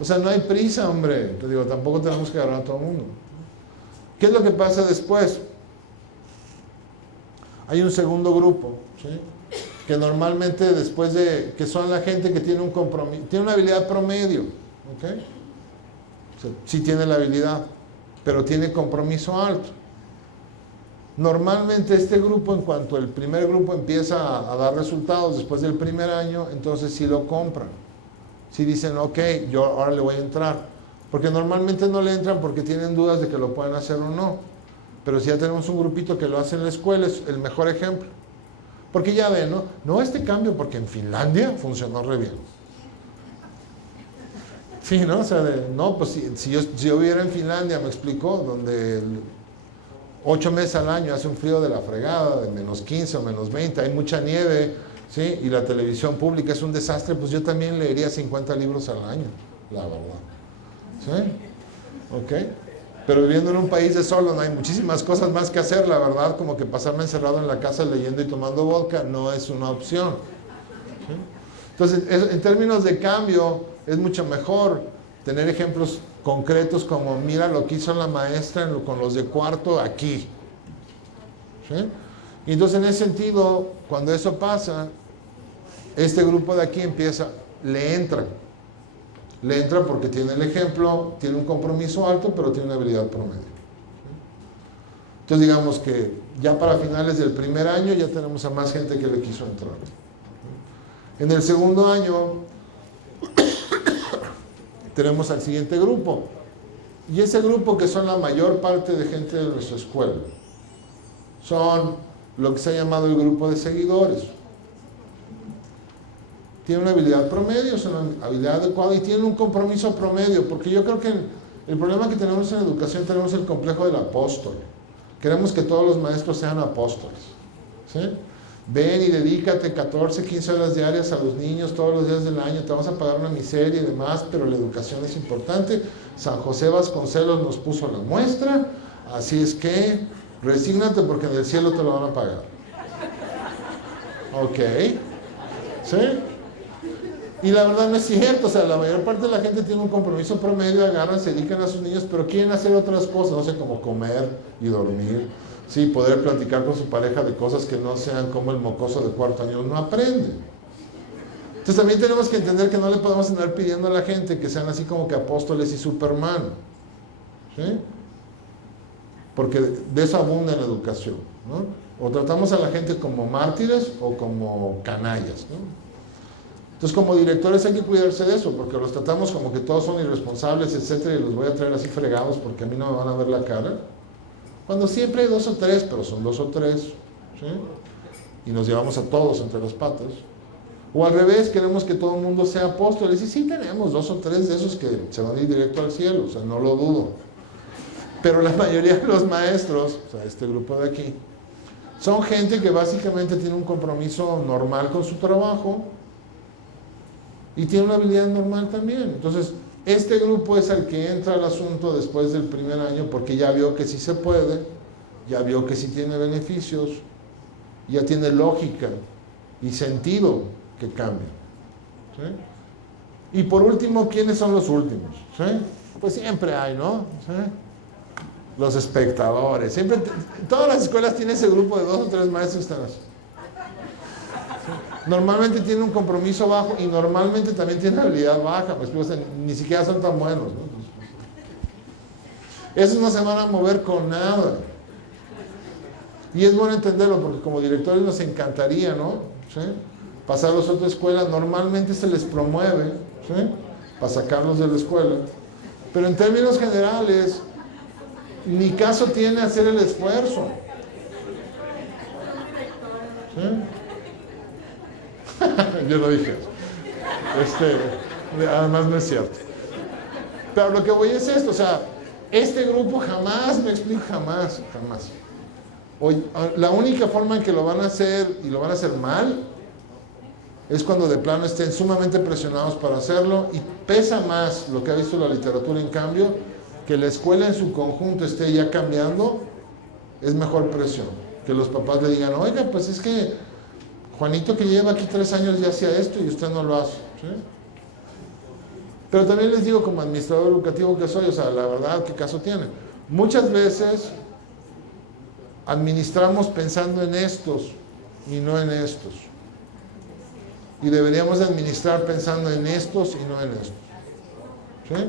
O sea, no hay prisa, hombre. Te digo, tampoco tenemos que agarrar a todo el mundo. ¿Qué es lo que pasa después? Hay un segundo grupo, ¿sí?, que normalmente después de, que son la gente que tiene un compromiso, tiene una habilidad promedio, ¿ok? O sea, sí tiene la habilidad, pero tiene compromiso alto. Normalmente este grupo, en cuanto el primer grupo empieza a dar resultados después del primer año, entonces sí lo compran. Sí dicen, ok, yo ahora le voy a entrar. Porque normalmente no le entran porque tienen dudas de que lo pueden hacer o no. Pero si ya tenemos un grupito que lo hace en la escuela, es el mejor ejemplo. Porque ya ven, ¿no? No este cambio porque en Finlandia funcionó re bien. Sí, ¿no? O sea, no, pues si yo viviera en Finlandia, me explicó, donde 8 meses al año hace un frío de la fregada, de menos 15 o menos 20, hay mucha nieve, ¿sí? Y la televisión pública es un desastre, pues yo también leería 50 libros al año, la verdad. ¿Sí? ¿Ok? Pero viviendo en un país de sol donde hay muchísimas cosas más que hacer, la verdad, como que pasarme encerrado en la casa leyendo y tomando vodka no es una opción. ¿Sí? Entonces, en términos de cambio, es mucho mejor tener ejemplos concretos como, mira lo que hizo la maestra con los de cuarto aquí. ¿Sí? Y entonces, en ese sentido, cuando eso pasa, este grupo de aquí le entra porque tiene el ejemplo, tiene un compromiso alto, pero tiene una habilidad promedio. Entonces digamos que ya para finales del primer año ya tenemos a más gente que le quiso entrar. En el segundo año tenemos al siguiente grupo. Y ese grupo, que son la mayor parte de gente de nuestra escuela, son lo que se ha llamado el grupo de seguidores. Tiene una habilidad promedio, es una habilidad adecuada y tiene un compromiso promedio, porque yo creo que el problema que tenemos en educación, tenemos el complejo del apóstol. Queremos que todos los maestros sean apóstoles. ¿Sí? Ven y dedícate 14, 15 horas diarias a los niños todos los días del año, te vamos a pagar una miseria y demás, pero la educación es importante. San José Vasconcelos nos puso la muestra, así es que resígnate porque en el cielo te lo van a pagar. ¿Ok? ¿Sí? Y la verdad no es cierto, o sea, la mayor parte de la gente tiene un compromiso promedio, agarran, se dedican a sus niños, pero quieren hacer otras cosas, no sé, como comer y dormir, sí, poder platicar con su pareja de cosas que no sean como el mocoso de cuarto año, no aprende. Entonces también tenemos que entender que no le podemos andar pidiendo a la gente que sean así como que apóstoles y Superman, ¿sí? Porque de eso abunda en la educación, ¿no? O tratamos a la gente como mártires o como canallas, ¿no? Entonces, como directores hay que cuidarse de eso, porque los tratamos como que todos son irresponsables, etcétera, y los voy a traer así fregados porque a mí no me van a ver la cara. Cuando siempre hay 2 o 3, pero son 2 o 3, ¿sí? Y nos llevamos a todos entre las patas. O al revés, queremos que todo el mundo sea apóstoles, y sí tenemos 2 o 3 de esos que se van a ir directo al cielo, o sea, no lo dudo. Pero la mayoría de los maestros, o sea, este grupo de aquí, son gente que básicamente tiene un compromiso normal con su trabajo, y tiene una habilidad normal también. Entonces, este grupo es el que entra al asunto después del primer año porque ya vio que sí se puede, ya vio que sí tiene beneficios, ya tiene lógica y sentido que cambia. ¿Sí? Y por último, ¿quiénes son los últimos? ¿Sí? Pues siempre hay, ¿no? ¿Sí? Los espectadores. Siempre, todas las escuelas tienen ese grupo de 2 o 3 maestros que están así. Normalmente tienen un compromiso bajo y normalmente también tienen habilidad baja, pues ni siquiera son tan buenos, ¿no? Esos no se van a mover con nada. Y es bueno entenderlo porque como directores nos encantaría, ¿no? ¿Sí? Pasarlos a otra escuela, normalmente se les promueve, ¿sí? Para sacarlos de la escuela. Pero en términos generales, ni caso tiene hacer el esfuerzo. ¿Sí? Yo lo dije. Además no es cierto. Pero lo que voy es esto, o sea, este grupo jamás, me explico, jamás. La única forma en que lo van a hacer, y lo van a hacer mal, es cuando de plano estén sumamente presionados para hacerlo, y pesa más lo que ha visto la literatura, en cambio, que la escuela en su conjunto esté ya cambiando, es mejor presión. Que los papás le digan, oiga, pues es que Juanito que lleva aquí 3 años ya hacía esto y usted no lo hace. ¿Sí? Pero también les digo, como administrador educativo que soy, o sea, la verdad, ¿qué caso tiene? Muchas veces administramos pensando en estos y no en estos. Y deberíamos administrar pensando en estos y no en estos. ¿Sí?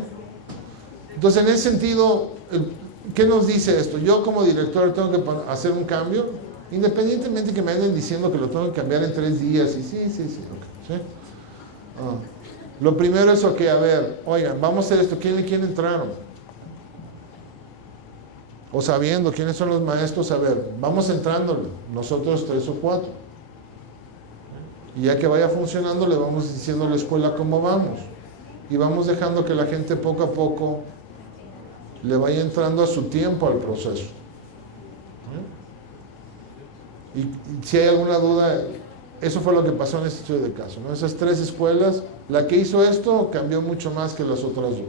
Entonces, en ese sentido, ¿qué nos dice esto? Yo como director tengo que hacer un cambio. Independientemente que me anden diciendo que lo tengo que cambiar en 3 días, y sí. ¿Sí? Lo primero es, ok, a ver, oigan, vamos a hacer esto, ¿quién entraron? O sabiendo quiénes son los maestros, a ver, vamos entrándole, nosotros 3 o 4. Y ya que vaya funcionando, le vamos diciendo a la escuela cómo vamos. Y vamos dejando que la gente poco a poco le vaya entrando a su tiempo al proceso. Y si hay alguna duda, eso fue lo que pasó en este estudio de caso, ¿no? Esas 3 escuelas, la que hizo esto cambió mucho más que las otras 2,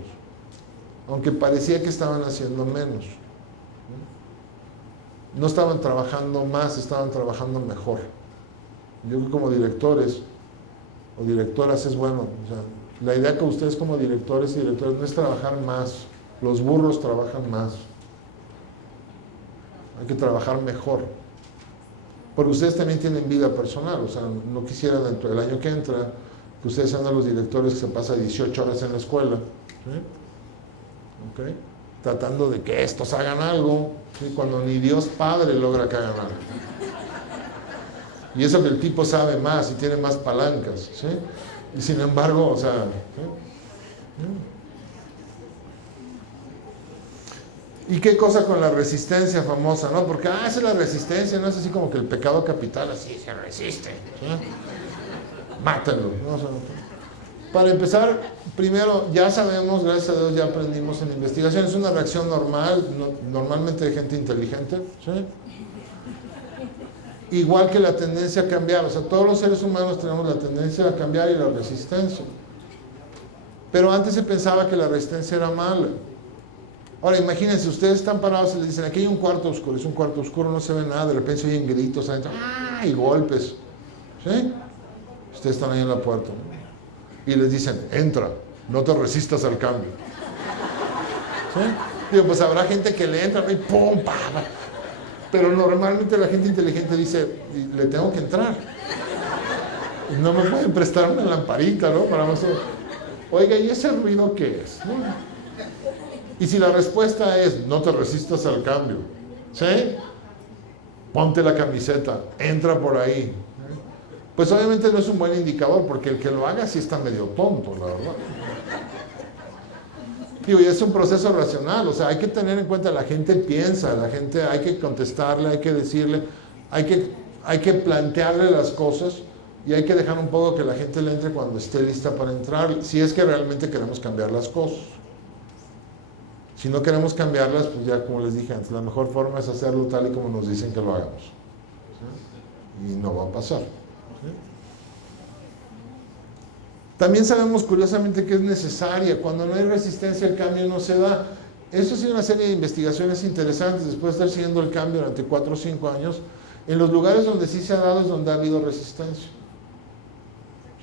aunque parecía que estaban haciendo menos. No estaban trabajando más, estaban trabajando mejor. Yo creo que como directores o directoras es bueno, o sea, la idea que ustedes como directores y directoras no es trabajar más, los burros trabajan más. Hay que trabajar mejor. Porque ustedes también tienen vida personal, o sea, no quisiera dentro del año que entra que ustedes sean de los directores que se pasan 18 horas en la escuela, ¿sí? ¿Okay? Tratando de que estos hagan algo, ¿sí? Cuando ni Dios Padre logra que hagan algo. Y eso que el tipo sabe más y tiene más palancas, ¿sí? Y sin embargo, o sea, ¿sí? ¿Y qué cosa con la resistencia famosa, no? Porque, esa es la resistencia, no es así como que el pecado capital, así se resiste, ¿sí? Mátenlo, ¿no? O sea, para empezar, primero, ya sabemos, gracias a Dios, ya aprendimos en la investigación, es una reacción normal, normalmente de gente inteligente, ¿sí? Igual que la tendencia a cambiar, o sea, todos los seres humanos tenemos la tendencia a cambiar y la resistencia. Pero antes se pensaba que la resistencia era mala. Ahora, imagínense, ustedes están parados y les dicen, aquí hay un cuarto oscuro, es un cuarto oscuro, no se ve nada, de repente se oyen gritos adentro, y golpes, ¿sí? Ustedes están ahí en la puerta, ¿no? Y les dicen, entra, no te resistas al cambio. ¿Sí? Digo, pues habrá gente que le entra, ¿no? Y ¡pum! ¡Pam! Pero normalmente la gente inteligente dice, le tengo que entrar. No me pueden prestar una lamparita, ¿no? Para no ser... Oiga, ¿y ese ruido qué es? ¿No? Y si la respuesta es, no te resistas al cambio, ¿sí? Ponte la camiseta, entra por ahí. Pues obviamente no es un buen indicador, porque el que lo haga sí está medio tonto, la verdad. Digo, y es un proceso racional, o sea, hay que tener en cuenta, la gente piensa, la gente hay que contestarle, hay que decirle, hay que plantearle las cosas y hay que dejar un poco que la gente le entre cuando esté lista para entrar, si es que realmente queremos cambiar las cosas. Si no queremos cambiarlas, pues ya como les dije antes, la mejor forma es hacerlo tal y como nos dicen que lo hagamos. ¿Sí? Y no va a pasar. ¿Sí? También sabemos curiosamente que es necesaria. Cuando no hay resistencia al cambio no se da. Eso ha sido una serie de investigaciones interesantes después de estar siguiendo el cambio durante 4 o 5 años. En los lugares donde sí se ha dado es donde ha habido resistencia.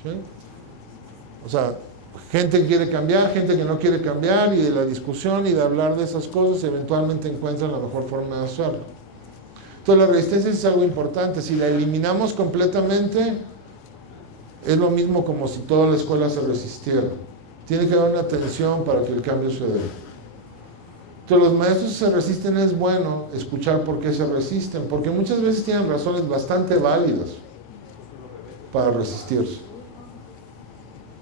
¿Sí? O sea, gente que quiere cambiar, gente que no quiere cambiar, y de la discusión y de hablar de esas cosas eventualmente encuentran la mejor forma de hacerlo. Entonces la resistencia es algo importante. Si la eliminamos completamente, es lo mismo como si toda la escuela se resistiera. Tiene que haber una tensión para que el cambio se dé. Entonces los maestros se resisten, es bueno escuchar por qué se resisten, porque muchas veces tienen razones bastante válidas para resistirse.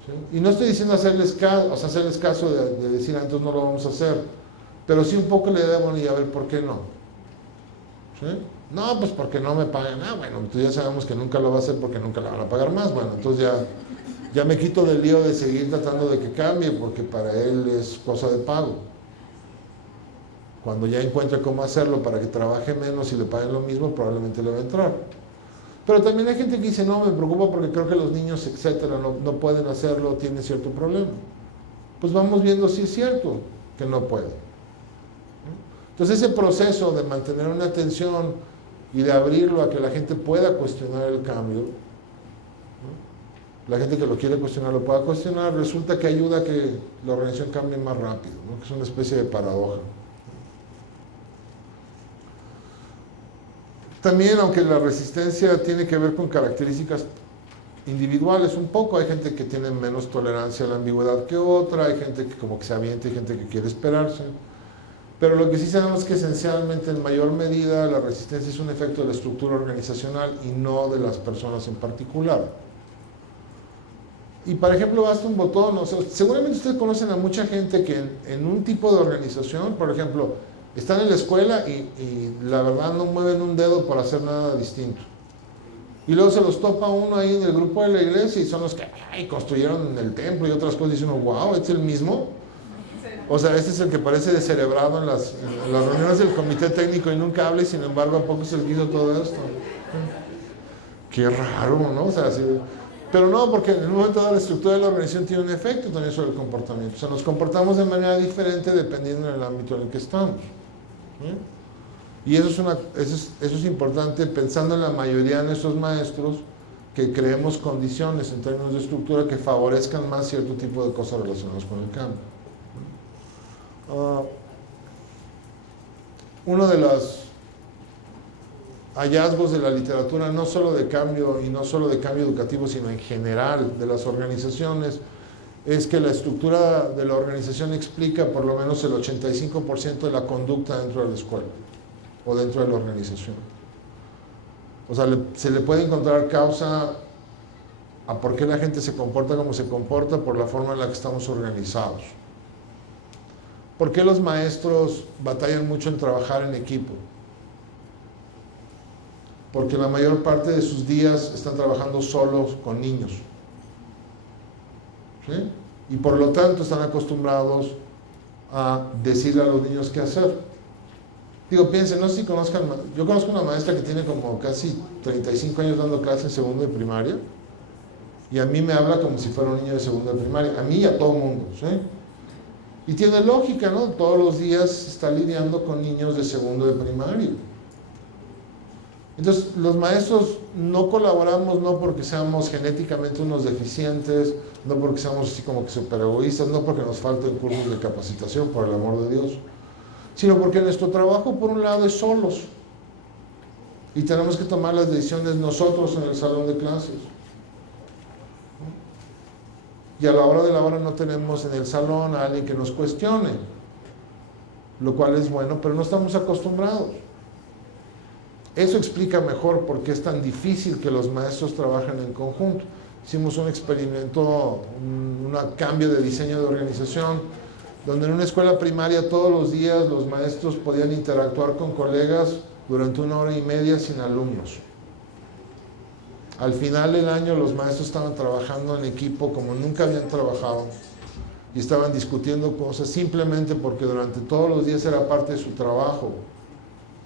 ¿Sí? Y no estoy diciendo hacerles caso de decir, entonces no lo vamos a hacer, pero sí un poco le debo y a ver por qué no. ¿Sí? No, pues porque no me pagan. Bueno, entonces ya sabemos que nunca lo va a hacer porque nunca le van a pagar más. Bueno, entonces ya me quito del lío de seguir tratando de que cambie, porque para él es cosa de pago. Cuando ya encuentre cómo hacerlo para que trabaje menos y le paguen lo mismo, probablemente le va a entrar. Pero también hay gente que dice, no, me preocupa porque creo que los niños, etcétera, no pueden hacerlo, tienen cierto problema. Pues vamos viendo si es cierto que no pueden. Entonces ese proceso de mantener una atención y de abrirlo a que la gente pueda cuestionar el cambio, ¿no? La gente que lo quiere cuestionar lo pueda cuestionar, resulta que ayuda a que la organización cambie más rápido, ¿no? Que es una especie de paradoja. También, aunque la resistencia tiene que ver con características individuales un poco, hay gente que tiene menos tolerancia a la ambigüedad que otra, hay gente que como que se avienta, hay gente que quiere esperarse. Pero lo que sí sabemos es que esencialmente, en mayor medida, la resistencia es un efecto de la estructura organizacional y no de las personas en particular. Y, por ejemplo, basta un botón. O sea, seguramente ustedes conocen a mucha gente que en un tipo de organización, por ejemplo, están en la escuela y la verdad no mueven un dedo para hacer nada distinto. Y luego se los topa uno ahí en el grupo de la iglesia y son los que construyeron el templo y otras cosas. Y dice uno, wow, ¿es el mismo? O sea, este es el que parece descerebrado en las reuniones del comité técnico y nunca habla, y sin embargo a poco se le hizo todo esto. qué raro, ¿no? O sea, pero no, porque en el momento dado la estructura de la organización tiene un efecto también sobre el comportamiento. O sea, nos comportamos de manera diferente dependiendo del ámbito en el que estamos. Y eso es importante pensando en la mayoría de nuestros maestros, que creemos condiciones en términos de estructura que favorezcan más cierto tipo de cosas relacionadas con el cambio. Uno de los hallazgos de la literatura, no solo de cambio y no solo de cambio educativo, sino en general de las organizaciones, es que la estructura de la organización explica por lo menos el 85% de la conducta dentro de la escuela o dentro de la organización. O sea, se le puede encontrar causa a por qué la gente se comporta como se comporta por la forma en la que estamos organizados. ¿Por qué los maestros batallan mucho en trabajar en equipo? Porque la mayor parte de sus días están trabajando solos con niños. ¿Sí? Y por lo tanto están acostumbrados a decirle a los niños qué hacer. Digo, piensen, no sé si conozcan, yo conozco una maestra que tiene como casi 35 años dando clases en segundo de primaria, y a mí me habla como si fuera un niño de segundo de primaria, a mí y a todo el mundo, ¿sí? Y tiene lógica, ¿no? Todos los días está lidiando con niños de segundo de primaria. Entonces, los maestros no colaboramos no porque seamos genéticamente unos deficientes, no porque seamos así como que super egoístas, no porque nos falten cursos de capacitación, por el amor de Dios, sino porque nuestro trabajo, por un lado, es solos. Y tenemos que tomar las decisiones nosotros en el salón de clases. Y a la hora de la hora no tenemos en el salón a alguien que nos cuestione, lo cual es bueno, pero no estamos acostumbrados. Eso explica mejor por qué es tan difícil que los maestros trabajen en conjunto. Hicimos un experimento, un cambio de diseño de organización, donde en una escuela primaria todos los días los maestros podían interactuar con colegas durante 1 hora y media sin alumnos. Al final del año los maestros estaban trabajando en equipo como nunca habían trabajado y estaban discutiendo cosas simplemente porque durante todos los días era parte de su trabajo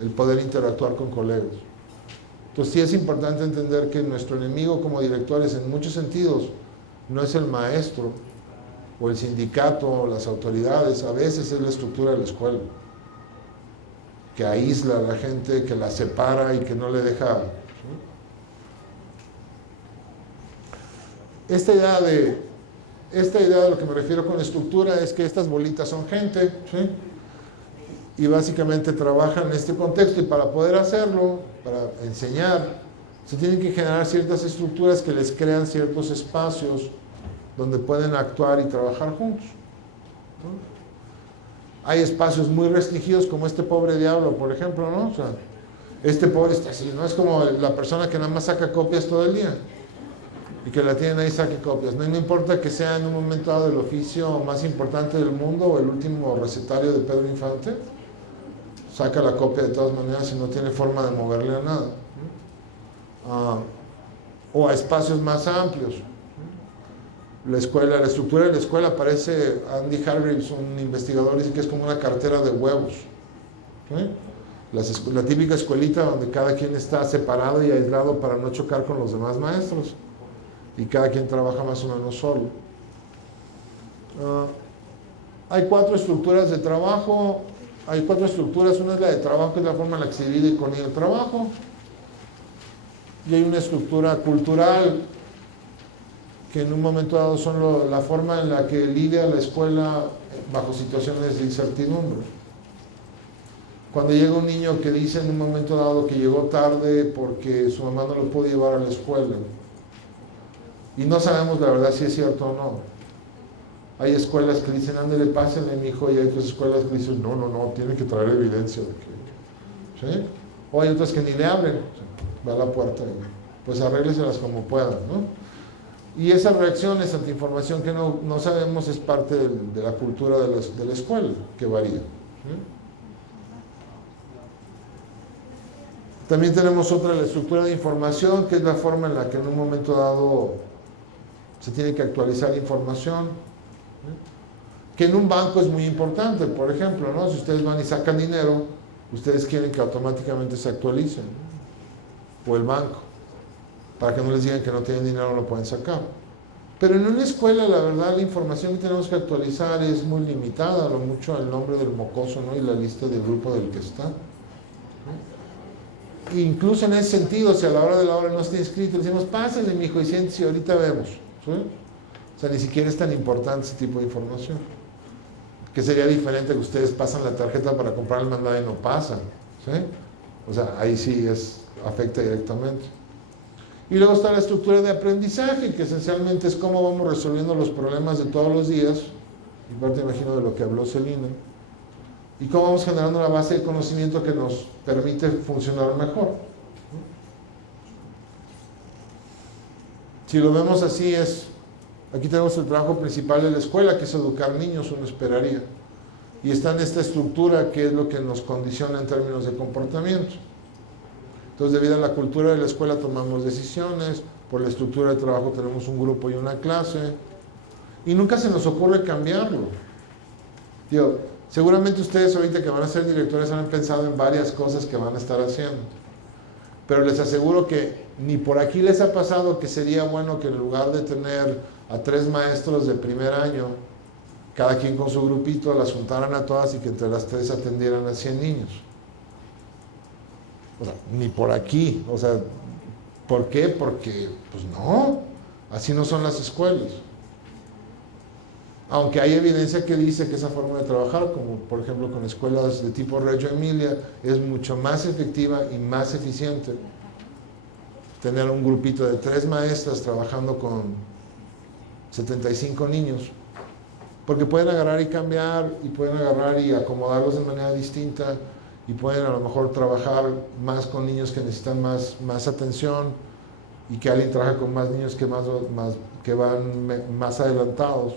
el poder interactuar con colegas. Entonces sí es importante entender que nuestro enemigo como directores en muchos sentidos no es el maestro o el sindicato o las autoridades, a veces es la estructura de la escuela, que aísla a la gente, que la separa y que no le deja. Esta idea de lo que me refiero con estructura es que estas bolitas son gente, ¿sí? Y básicamente trabajan en este contexto, y para poder hacerlo, para enseñar, se tienen que generar ciertas estructuras que les crean ciertos espacios donde pueden actuar y trabajar juntos, ¿no? Hay espacios muy restringidos como este pobre diablo, por ejemplo, ¿no? O sea, este pobre está así, ¿no? Es como la persona que nada más saca copias todo el día y que la tienen ahí, saque copias, ¿no? Y no importa que sea en un momento dado el oficio más importante del mundo o el último recetario de Pedro Infante, saca la copia de todas maneras y no tiene forma de moverle a nada. O a espacios más amplios. La estructura de la escuela, parece Andy Hargreaves, un investigador, dice que es como una cartera de huevos, ¿sí? La típica escuelita donde cada quien está separado y aislado para no chocar con los demás maestros, y cada quien trabaja más o menos solo. Hay 4 estructuras de trabajo. Hay 4 estructuras. Una es la de trabajo, que es la forma en la que se divide con el trabajo. Y hay una estructura cultural, que en un momento dado son la forma en la que lidia la escuela bajo situaciones de incertidumbre. Cuando llega un niño que dice en un momento dado que llegó tarde porque su mamá no lo pudo llevar a la escuela, y no sabemos la verdad si es cierto o no. Hay escuelas que dicen, ándale, pásenle, mi hijo, y hay otras escuelas que dicen, no, tienen que traer evidencia de que, ¿sí? O hay otras que ni le abren, va a la puerta, pues arrégleselas como puedan, ¿no? Y esa reacción, esa información que no sabemos, es parte de la cultura de la escuela, que varía, ¿sí? También tenemos otra, la estructura de información, que es la forma en la que en un momento dado se tiene que actualizar información, que en un banco es muy importante, por ejemplo, ¿no? Si ustedes van y sacan dinero, ustedes quieren que automáticamente se actualicen, ¿no? O el banco. para que no les digan que no tienen dinero, no lo pueden sacar. Pero en una escuela, la verdad, la información que tenemos que actualizar es muy limitada, a lo mucho el nombre del mocoso, ¿no? Y la lista del grupo del que está. Incluso en ese sentido, si a la hora de la hora no está inscrito, le decimos, pásale, mijo, y siéntese, ahorita vemos. ¿Sí? O sea, ni siquiera es tan importante ese tipo de información. Que sería diferente que ustedes pasan la tarjeta para comprar el mandado y no pasan. ¿Sí? O sea, ahí sí afecta directamente. Y luego está la estructura de aprendizaje, que esencialmente es cómo vamos resolviendo los problemas de todos los días, y parte imagino de lo que habló Celina, y cómo vamos generando una base de conocimiento que nos permite funcionar mejor. Si lo vemos así aquí tenemos el trabajo principal de la escuela, que es educar niños, uno esperaría. Y está en esta estructura que es lo que nos condiciona en términos de comportamiento. Entonces, debido a la cultura de la escuela tomamos decisiones, por la estructura de trabajo tenemos un grupo y una clase, y nunca se nos ocurre cambiarlo. Digo, seguramente ustedes ahorita que van a ser directores han pensado en varias cosas que van a estar haciendo, pero les aseguro que ni por aquí les ha pasado que sería bueno que en lugar de tener a 3 maestros de primer año, cada quien con su grupito, las juntaran a todas y que entre las 3 atendieran a 100 niños. O sea, ni por aquí. O sea, ¿por qué? Porque, pues no, así no son las escuelas. Aunque hay evidencia que dice que esa forma de trabajar, como por ejemplo con escuelas de tipo Reggio Emilia, es mucho más efectiva y más eficiente tener un grupito de 3 maestras trabajando con 75 niños, porque pueden agarrar y cambiar, y pueden agarrar y acomodarlos de manera distinta, y pueden a lo mejor trabajar más con niños que necesitan más atención, y que alguien trabaja con más niños que van más adelantados,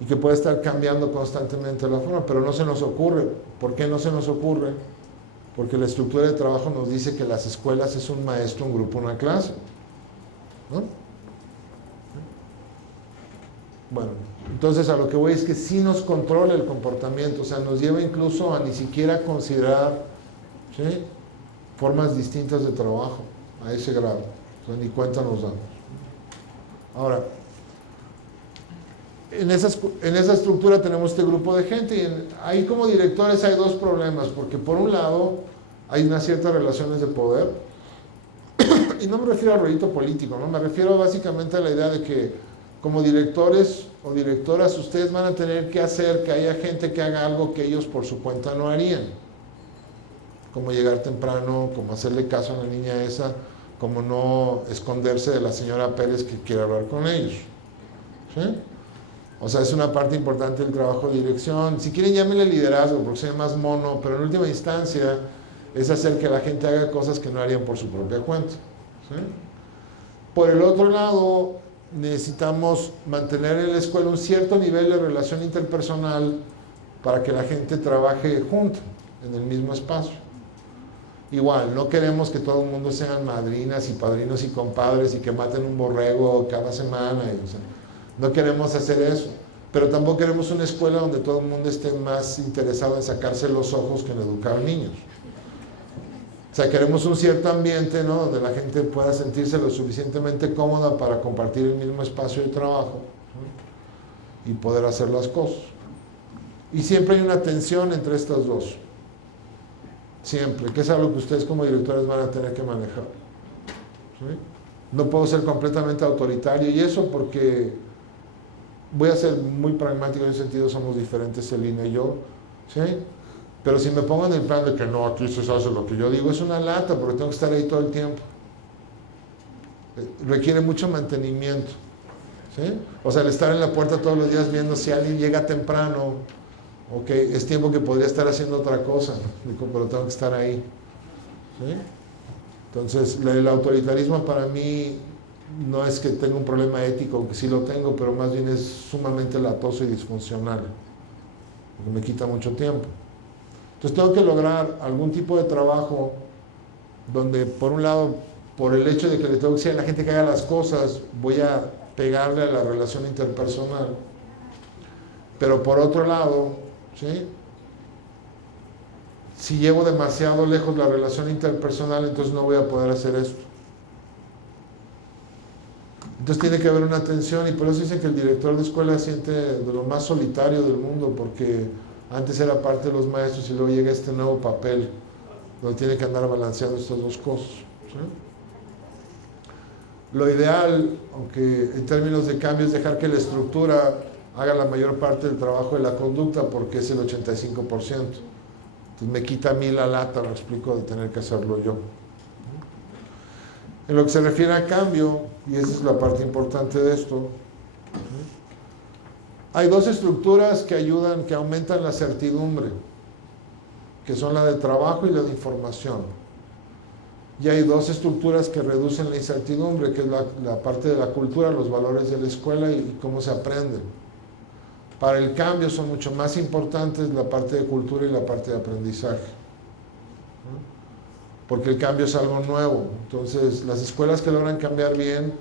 y que puede estar cambiando constantemente la forma, pero no se nos ocurre. ¿Por qué no se nos ocurre? Porque la estructura de trabajo nos dice que las escuelas es un maestro, un grupo, una clase, ¿no? Bueno, entonces a lo que voy es que sí nos controla el comportamiento, o sea, nos lleva incluso a ni siquiera considerar, ¿sí?, formas distintas de trabajo a ese grado. O sea, ni cuenta nos damos. Ahora, en esa estructura tenemos este grupo de gente, y ahí como directores hay 2 problemas, porque por un lado hay unas ciertas relaciones de poder, y no me refiero al rollito político, ¿no? Me refiero básicamente a la idea de que como directores o directoras ustedes van a tener que hacer que haya gente que haga algo que ellos por su cuenta no harían, como llegar temprano, como hacerle caso a la niña esa, como no esconderse de la señora Pérez que quiere hablar con ellos, ¿sí? O sea, es una parte importante del trabajo de dirección. Si quieren, llámenle liderazgo, porque sea más mono, pero en última instancia es hacer que la gente haga cosas que no harían por su propia cuenta, ¿sí? Por el otro lado, necesitamos mantener en la escuela un cierto nivel de relación interpersonal para que la gente trabaje junto, en el mismo espacio. Igual, no queremos que todo el mundo sean madrinas y padrinos y compadres y que maten un borrego cada semana, o sea, no queremos hacer eso, pero tampoco queremos una escuela donde todo el mundo esté más interesado en sacarse los ojos que en educar niños. O sea, queremos un cierto ambiente, ¿no?, donde la gente pueda sentirse lo suficientemente cómoda para compartir el mismo espacio de trabajo, ¿no?, y poder hacer las cosas. Y siempre hay una tensión entre estas dos. Siempre, que es algo que ustedes como directores van a tener que manejar, ¿sí? No puedo ser completamente autoritario, y eso porque voy a ser muy pragmático en ese sentido, somos diferentes Celina y yo, ¿sí? Pero si me pongo en el plan de que no, aquí se hace lo que yo digo, es una lata, porque tengo que estar ahí todo el tiempo. Requiere mucho mantenimiento, ¿sí? O sea, el estar en la puerta todos los días viendo si alguien llega temprano, ok, es tiempo que podría estar haciendo otra cosa, pero tengo que estar ahí, ¿sí? Entonces, el autoritarismo para mí no es que tenga un problema ético, aunque sí lo tengo, pero más bien es sumamente latoso y disfuncional, porque me quita mucho tiempo. Entonces tengo que lograr algún tipo de trabajo donde, por un lado, por el hecho de que le tengo que decir a la gente que haga las cosas, voy a pegarle a la relación interpersonal. Pero por otro lado, ¿sí?, si llevo demasiado lejos la relación interpersonal, entonces no voy a poder hacer esto. Entonces tiene que haber una tensión, y por eso dicen que el director de escuela siente de lo más solitario del mundo, porque antes era parte de los maestros y luego llega este nuevo papel donde tiene que andar balanceando estas dos cosas, ¿sí? Lo ideal, aunque en términos de cambio, es dejar que la estructura haga la mayor parte del trabajo de la conducta, porque es el 85%. Entonces me quita a mí la lata, me explico, de tener que hacerlo yo. En lo que se refiere a cambio, y esa es la parte importante de esto, hay dos estructuras que ayudan, que aumentan la certidumbre, que son la de trabajo y la de información. Y hay dos estructuras que reducen la incertidumbre, que es la parte de la cultura, los valores de la escuela y cómo se aprenden. Para el cambio son mucho más importantes la parte de cultura y la parte de aprendizaje, porque el cambio es algo nuevo. Entonces, las escuelas que logran cambiar bien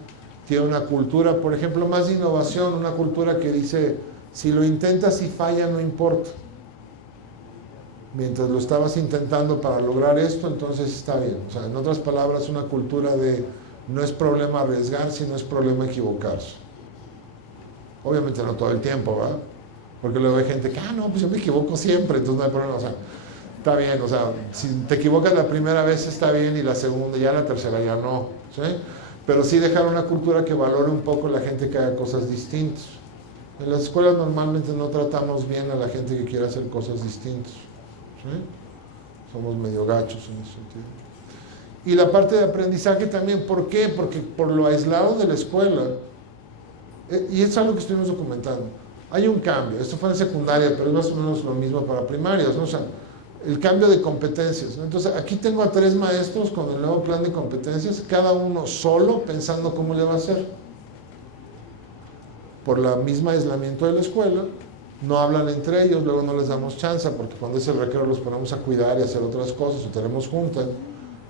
tienen una cultura, por ejemplo, más de innovación, una cultura que dice, si lo intentas y falla, no importa. Mientras lo estabas intentando para lograr esto, entonces está bien. O sea, en otras palabras, una cultura de no es problema arriesgar, sino es problema equivocarse. Obviamente no todo el tiempo, ¿verdad? Porque luego hay gente que, no, pues yo me equivoco siempre, entonces no hay problema. O sea, está bien, o sea, si te equivocas la primera vez está bien, y la segunda, ya la tercera ya no, ¿sí? Pero sí dejar una cultura que valore un poco la gente que haga cosas distintas. En las escuelas normalmente no tratamos bien a la gente que quiere hacer cosas distintas, ¿sí? Somos medio gachos en ese sentido. Y la parte de aprendizaje también, ¿por qué? Porque por lo aislado de la escuela, y es algo que estuvimos documentando, hay un cambio. Esto fue en secundaria, pero es más o menos lo mismo para primarias, ¿no? O sea, el cambio de competencias, ¿no? Entonces, aquí tengo a 3 maestros con el nuevo plan de competencias, cada uno solo pensando cómo le va a hacer. Por la misma aislamiento de la escuela, no hablan entre ellos, luego no les damos chance, porque cuando es el recreo los ponemos a cuidar y a hacer otras cosas, o tenemos juntas,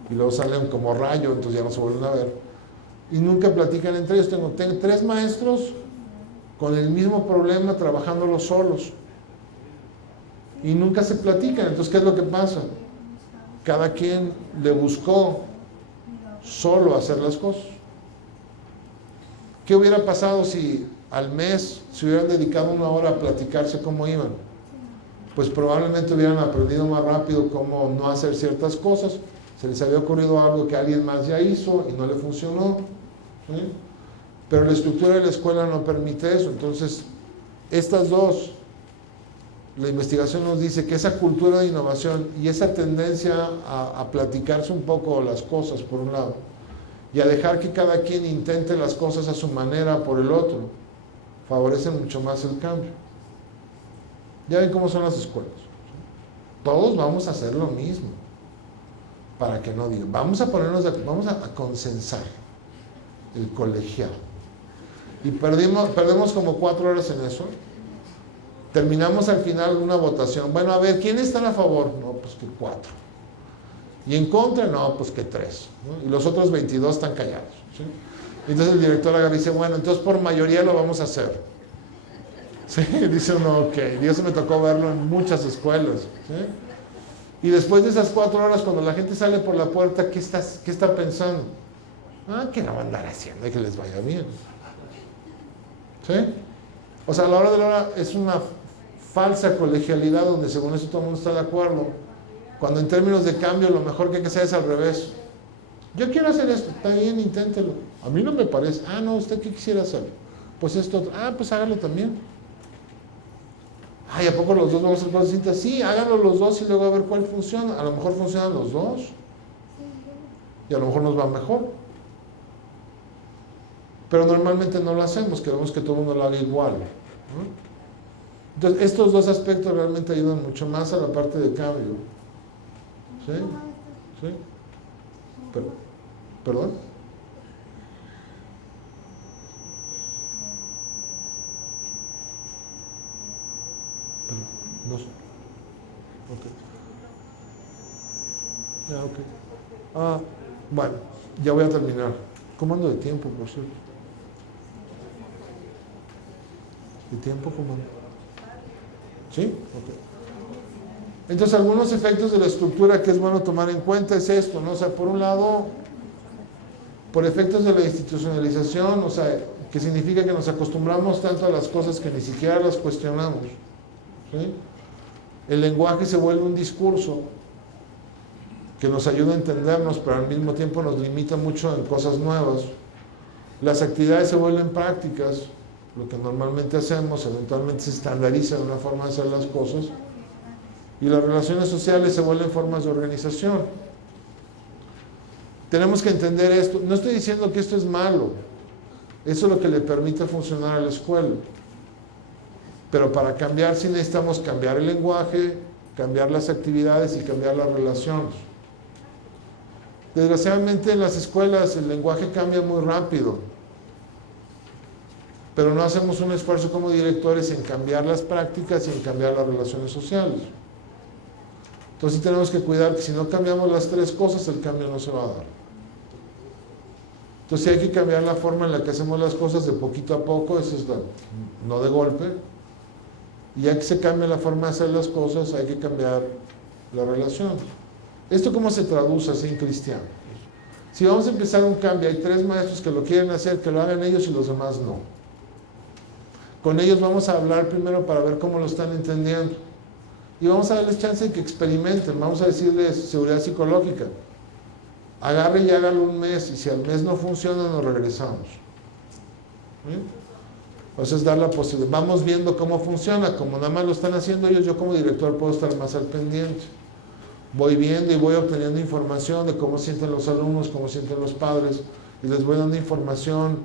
y luego salen como rayo, entonces ya no se vuelven a ver. Y nunca platican entre ellos. Tengo 3 maestros con el mismo problema, trabajándolos solos. Y nunca se platican. Entonces, ¿qué es lo que pasa? Cada quien le buscó solo hacer las cosas. ¿Qué hubiera pasado si al mes se hubieran dedicado 1 hora a platicarse cómo iban? Pues probablemente hubieran aprendido más rápido cómo no hacer ciertas cosas. Se les había ocurrido algo que alguien más ya hizo y no le funcionó, ¿sí? Pero la estructura de la escuela no permite eso. Entonces, estas dos, la investigación nos dice que esa cultura de innovación y esa tendencia a platicarse un poco las cosas, por un lado, y a dejar que cada quien intente las cosas a su manera por el otro, favorecen mucho más el cambio. Ya ven cómo son las escuelas. Todos vamos a hacer lo mismo, para que no digan, vamos a consensar el colegiado. Y perdemos como 4 horas en eso. Terminamos al final una votación. Bueno, a ver, ¿quiénes están a favor? No, pues que 4. ¿Y en contra? No, pues que 3, ¿no? Y los otros 22 están callados, ¿sí? Entonces el director agarra y dice, bueno, entonces por mayoría lo vamos a hacer. Sí, dice uno, ok. Y eso me tocó verlo en muchas escuelas, ¿sí? Y después de esas 4 horas, cuando la gente sale por la puerta, ¿qué está pensando? Que la van a andar haciendo y que les vaya bien. ¿Sí? O sea, a la hora de la hora es una falsa colegialidad donde según eso todo el mundo está de acuerdo, cuando en términos de cambio lo mejor que hay que hacer es al revés. Yo quiero hacer esto, está bien, inténtelo. A mí no me parece. No, ¿usted qué quisiera hacer? Pues esto, pues hágalo también. ¿A poco los dos vamos a hacer cosas distintas? Sí, háganlo los dos y luego a ver cuál funciona. A lo mejor funcionan los dos y a lo mejor nos va mejor. Pero normalmente no lo hacemos, queremos que todo el mundo lo haga igual, ¿no? Entonces, estos dos aspectos realmente ayudan mucho más a la parte de cambio. ¿Sí? ¿Sí? ¿Perdón? No sé. Ok. Bueno, ya voy a terminar. ¿Cómo ando de tiempo, por cierto? ¿De tiempo cómo ando? ¿Sí? Ok. Entonces, algunos efectos de la estructura que es bueno tomar en cuenta es esto, ¿no? O sea, por un lado, por efectos de la institucionalización, o sea, que significa que nos acostumbramos tanto a las cosas que ni siquiera las cuestionamos, ¿sí? El lenguaje se vuelve un discurso que nos ayuda a entendernos, pero al mismo tiempo nos limita mucho en cosas nuevas. Las actividades se vuelven prácticas, lo que normalmente hacemos, eventualmente se estandariza en una forma de hacer las cosas, y las relaciones sociales se vuelven formas de organización. Tenemos que entender esto. No estoy diciendo que esto es malo, eso es lo que le permite funcionar a la escuela. Pero para cambiar sí necesitamos cambiar el lenguaje, cambiar las actividades y cambiar las relaciones. Desgraciadamente en las escuelas el lenguaje cambia muy rápido, pero no hacemos un esfuerzo como directores en cambiar las prácticas y en cambiar las relaciones sociales. Entonces tenemos que cuidar que si no cambiamos las tres cosas, el cambio no se va a dar. Entonces hay que cambiar la forma en la que hacemos las cosas de poquito a poco, eso es no de golpe. Y ya que se cambia la forma de hacer las cosas, hay que cambiar la relación. ¿Esto cómo se traduce así en cristiano? Si vamos a empezar un cambio, hay 3 maestros que lo quieren hacer, que lo hagan ellos y los demás no. Con ellos vamos a hablar primero para ver cómo lo están entendiendo. Y vamos a darles chance de que experimenten, vamos a decirles seguridad psicológica. Agarre y hágalo un mes, y si al mes no funciona, nos regresamos. Entonces dar la posibilidad. Vamos viendo cómo funciona, como nada más lo están haciendo ellos, yo como director puedo estar más al pendiente. Voy viendo y voy obteniendo información de cómo sienten los alumnos, cómo sienten los padres, y les voy dando información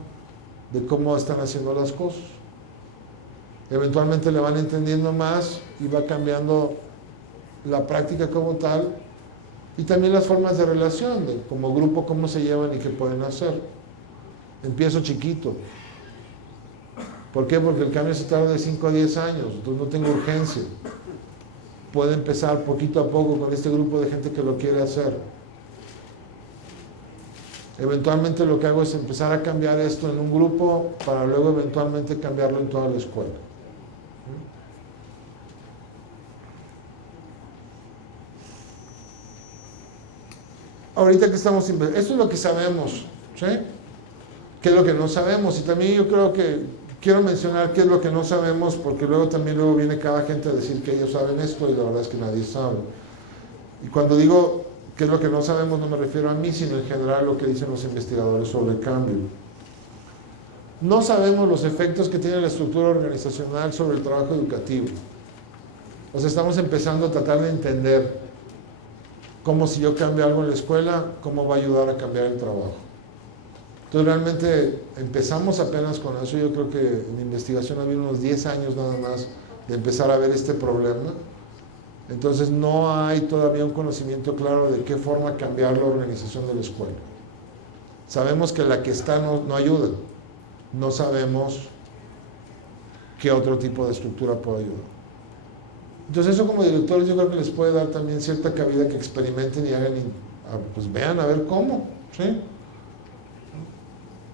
de cómo están haciendo las cosas. Eventualmente le van entendiendo más y va cambiando la práctica como tal, y también las formas de relación, de como grupo, cómo se llevan y qué pueden hacer. Empiezo chiquito. ¿Por qué? Porque el cambio se tarda de 5 a 10 años, entonces no tengo urgencia. Puede empezar poquito a poco con este grupo de gente que lo quiere hacer. Eventualmente lo que hago es empezar a cambiar esto en un grupo para luego eventualmente cambiarlo en toda la escuela. Ahorita que estamos investigando, esto es lo que sabemos, ¿sí? ¿Qué es lo que no sabemos? Y también yo creo que quiero mencionar qué es lo que no sabemos, porque luego viene cada gente a decir que ellos saben esto y la verdad es que nadie sabe. Y cuando digo qué es lo que no sabemos, no me refiero a mí, sino en general lo que dicen los investigadores sobre el cambio. No sabemos los efectos que tiene la estructura organizacional sobre el trabajo educativo. O sea, estamos empezando a tratar de entender cómo, si yo cambio algo en la escuela, cómo va a ayudar a cambiar el trabajo. Entonces realmente empezamos apenas con eso. Yo creo que en investigación había unos 10 años nada más de empezar a ver este problema. Entonces no hay todavía un conocimiento claro de qué forma cambiar la organización de la escuela. Sabemos que la que está no ayuda. No sabemos qué otro tipo de estructura puede ayudar. Entonces eso como directores yo creo que les puede dar también cierta cabida que experimenten y hagan, pues vean a ver cómo, ¿sí?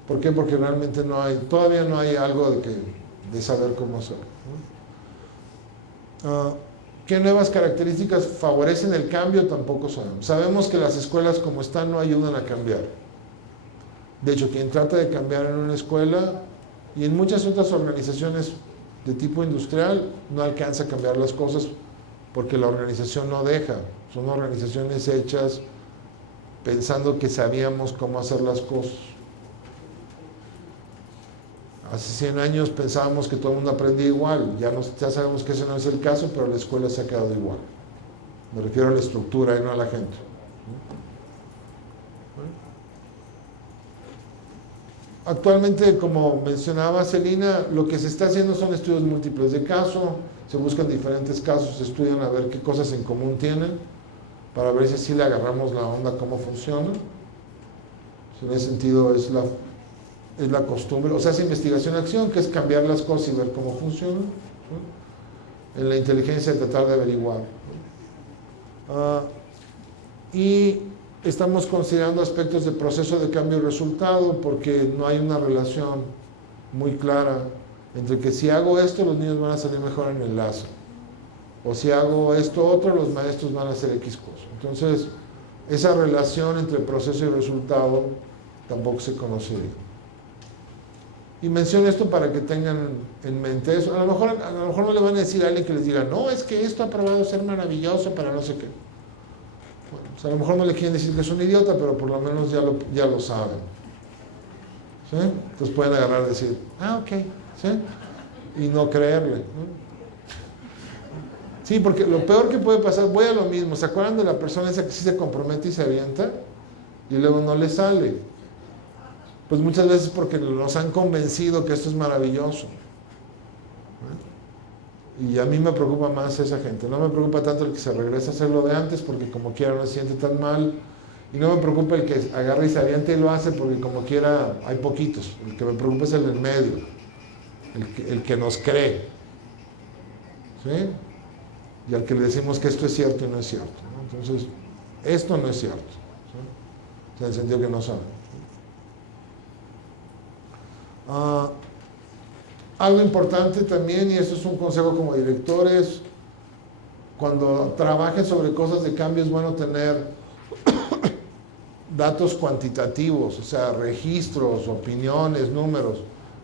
¿Por qué? Porque realmente todavía no hay algo de saber cómo hacer. ¿Qué nuevas características favorecen el cambio? Tampoco sabemos. Sabemos que las escuelas como están no ayudan a cambiar. De hecho, quien trata de cambiar en una escuela y en muchas otras organizaciones de tipo industrial no alcanza a cambiar las cosas porque la organización no deja. Son organizaciones hechas pensando que sabíamos cómo hacer las cosas. Hace 100 años pensábamos que todo el mundo aprendía igual, ya sabemos que ese no es el caso, pero la escuela se ha quedado igual. Me refiero a la estructura y no a la gente. Actualmente, como mencionaba Celina, lo que se está haciendo son estudios múltiples de caso, se buscan diferentes casos, se estudian a ver qué cosas en común tienen, para ver si así le agarramos la onda, cómo funciona. En ese sentido es la costumbre, o sea, es investigación-acción, que es cambiar las cosas y ver cómo funcionan. En la inteligencia de tratar de averiguar. Y estamos considerando aspectos de proceso de cambio y resultado, porque no hay una relación muy clara entre que si hago esto, los niños van a salir mejor en el LASA, o si hago esto otro, los maestros van a hacer X cosa. Entonces, esa relación entre proceso y resultado tampoco se conocería. Y menciono esto para que tengan en mente eso. A lo mejor no le van a decir a alguien que les diga, no, es que esto ha probado ser maravilloso para no sé qué. Bueno, pues a lo mejor no le quieren decir que es un idiota, pero por lo menos ya lo saben. ¿Sí? Entonces pueden agarrar y decir, ok, ¿sí? Y no creerle, ¿no? Sí, porque lo peor que puede pasar, voy a lo mismo, ¿se acuerdan de la persona esa que sí se compromete y se avienta? Y luego no le sale. Pues muchas veces porque nos han convencido que esto es maravilloso. Y a mí me preocupa más esa gente. No me preocupa tanto el que se regresa a hacer lo de antes, porque como quiera no se siente tan mal. Y no me preocupa el que agarra y se avienta y lo hace, porque como quiera hay poquitos. El que me preocupa es el del medio, el que nos cree. ¿Sí? Y al que le decimos que esto es cierto y no es cierto, ¿no? Entonces, esto no es cierto, ¿sí? En el sentido que no saben. Algo importante también, y esto es un consejo como directores, cuando trabajen sobre cosas de cambio es bueno tener datos cuantitativos, o sea, registros, opiniones, números,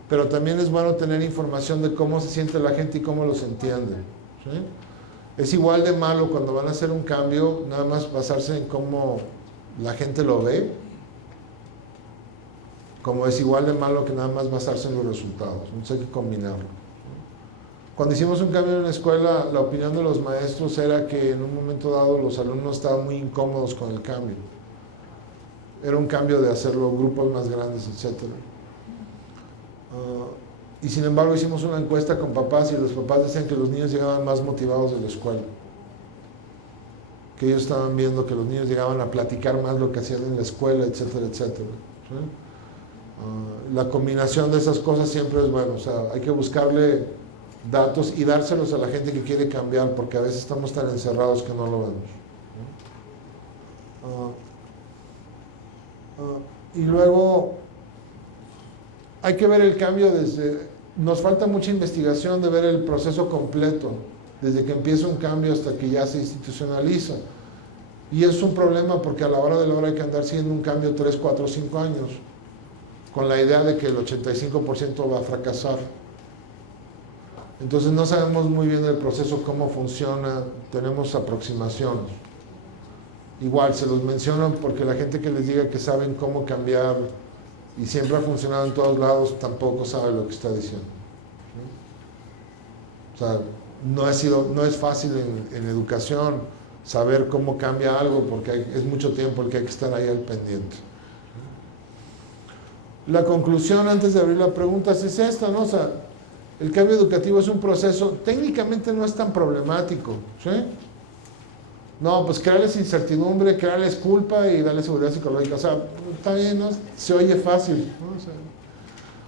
pero también es bueno tener información de cómo se siente la gente y cómo los entiende, ¿sí? Es igual de malo cuando van a hacer un cambio, nada más basarse en cómo la gente lo ve, como es igual de malo que nada más basarse en los resultados. Entonces hay que combinarlo. Cuando hicimos un cambio en la escuela, la opinión de los maestros era que en un momento dado los alumnos estaban muy incómodos con el cambio. Era un cambio de hacerlo grupos más grandes, etc. Y sin embargo hicimos una encuesta con papás y los papás decían que los niños llegaban más motivados de la escuela. Que ellos estaban viendo que los niños llegaban a platicar más lo que hacían en la escuela, etcétera, etcétera. ¿Sí? La combinación de esas cosas siempre es bueno, o sea, hay que buscarle datos y dárselos a la gente que quiere cambiar, porque a veces estamos tan encerrados que no lo vemos. Y luego hay que ver el cambio nos falta mucha investigación de ver el proceso completo, desde que empieza un cambio hasta que ya se institucionaliza. Y es un problema porque a la hora de la hora hay que andar siguiendo un cambio 3, 4, 5 años, con la idea de que el 85% va a fracasar. Entonces no sabemos muy bien el proceso, cómo funciona, tenemos aproximaciones. Igual, se los menciono porque la gente que les diga que saben cómo cambiar y siempre ha funcionado en todos lados, tampoco sabe lo que está diciendo. O sea, no es fácil en educación saber cómo cambia algo porque es mucho tiempo el que hay que estar ahí al pendiente. La conclusión, antes de abrir la pregunta, es esta, ¿no? O sea, el cambio educativo es un proceso, técnicamente no es tan problemático, ¿sí? No, pues crearles incertidumbre, crearles culpa y darles seguridad psicológica. O sea, está bien, ¿no? Se oye fácil, ¿no? O sea,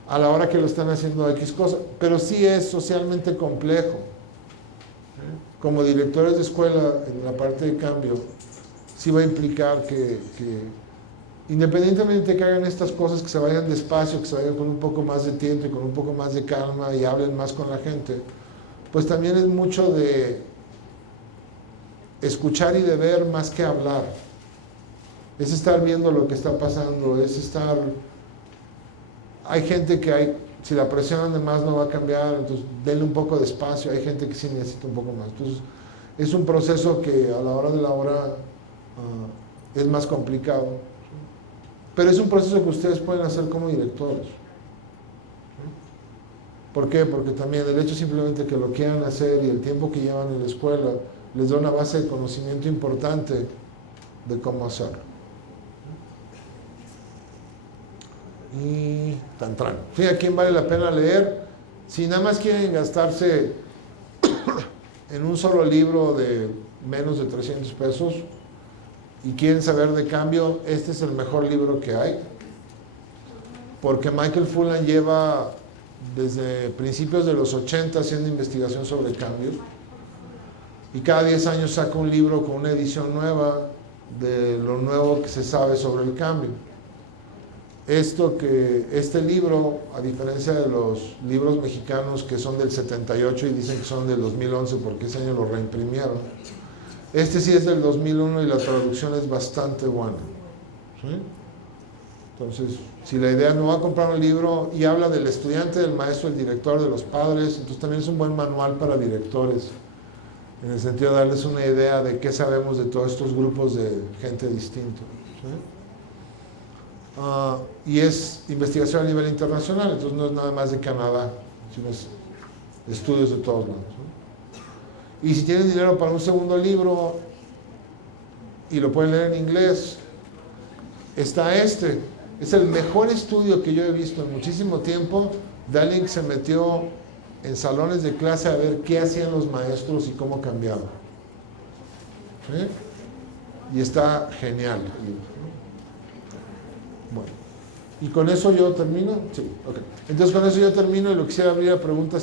a la hora que lo están haciendo X cosas, pero sí es socialmente complejo. Como directores de escuela, en la parte de cambio, sí va a implicar que independientemente de que hagan estas cosas, que se vayan despacio, que se vayan con un poco más de tiempo y con un poco más de calma y hablen más con la gente, pues también es mucho de escuchar y de ver más que hablar. Es estar viendo lo que está pasando, es estar... Hay gente que si la presionan de más no va a cambiar, entonces denle un poco de espacio. Hay gente que sí necesita un poco más. Entonces es un proceso que a la hora de la hora es más complicado. Pero es un proceso que ustedes pueden hacer como directores. ¿Por qué? Porque también el hecho simplemente que lo quieran hacer y el tiempo que llevan en la escuela les da una base de conocimiento importante de cómo hacerlo. Y tantran. Sí, ¿a quién vale la pena leer? Si nada más quieren gastarse en un solo libro de menos de 300 pesos y quieren saber de cambio, este es el mejor libro que hay. Porque Michael Fullan lleva desde principios de los 80 haciendo investigación sobre cambio. Y cada 10 años saca un libro con una edición nueva de lo nuevo que se sabe sobre el cambio. Este libro, a diferencia de los libros mexicanos que son del 78 y dicen que son del 2011 porque ese año lo reimprimieron, este sí es del 2001 y la traducción es bastante buena. ¿Sí? Entonces, si la idea no va a comprar un libro y habla del estudiante, del maestro, del director, de los padres, entonces también es un buen manual para directores, en el sentido de darles una idea de qué sabemos de todos estos grupos de gente distinta. ¿Sí? Y es investigación a nivel internacional, entonces no es nada más de Canadá, sino es estudios de todos lados. ¿No? Y si tienen dinero para un segundo libro y lo pueden leer en inglés, está este. Es el mejor estudio que yo he visto en muchísimo tiempo de alguien que se metió en salones de clase a ver qué hacían los maestros y cómo cambiaban. ¿Sí? Y está genial. Bueno, y con eso yo termino. Sí, okay. Entonces con eso yo termino y lo quisiera abrir a preguntas.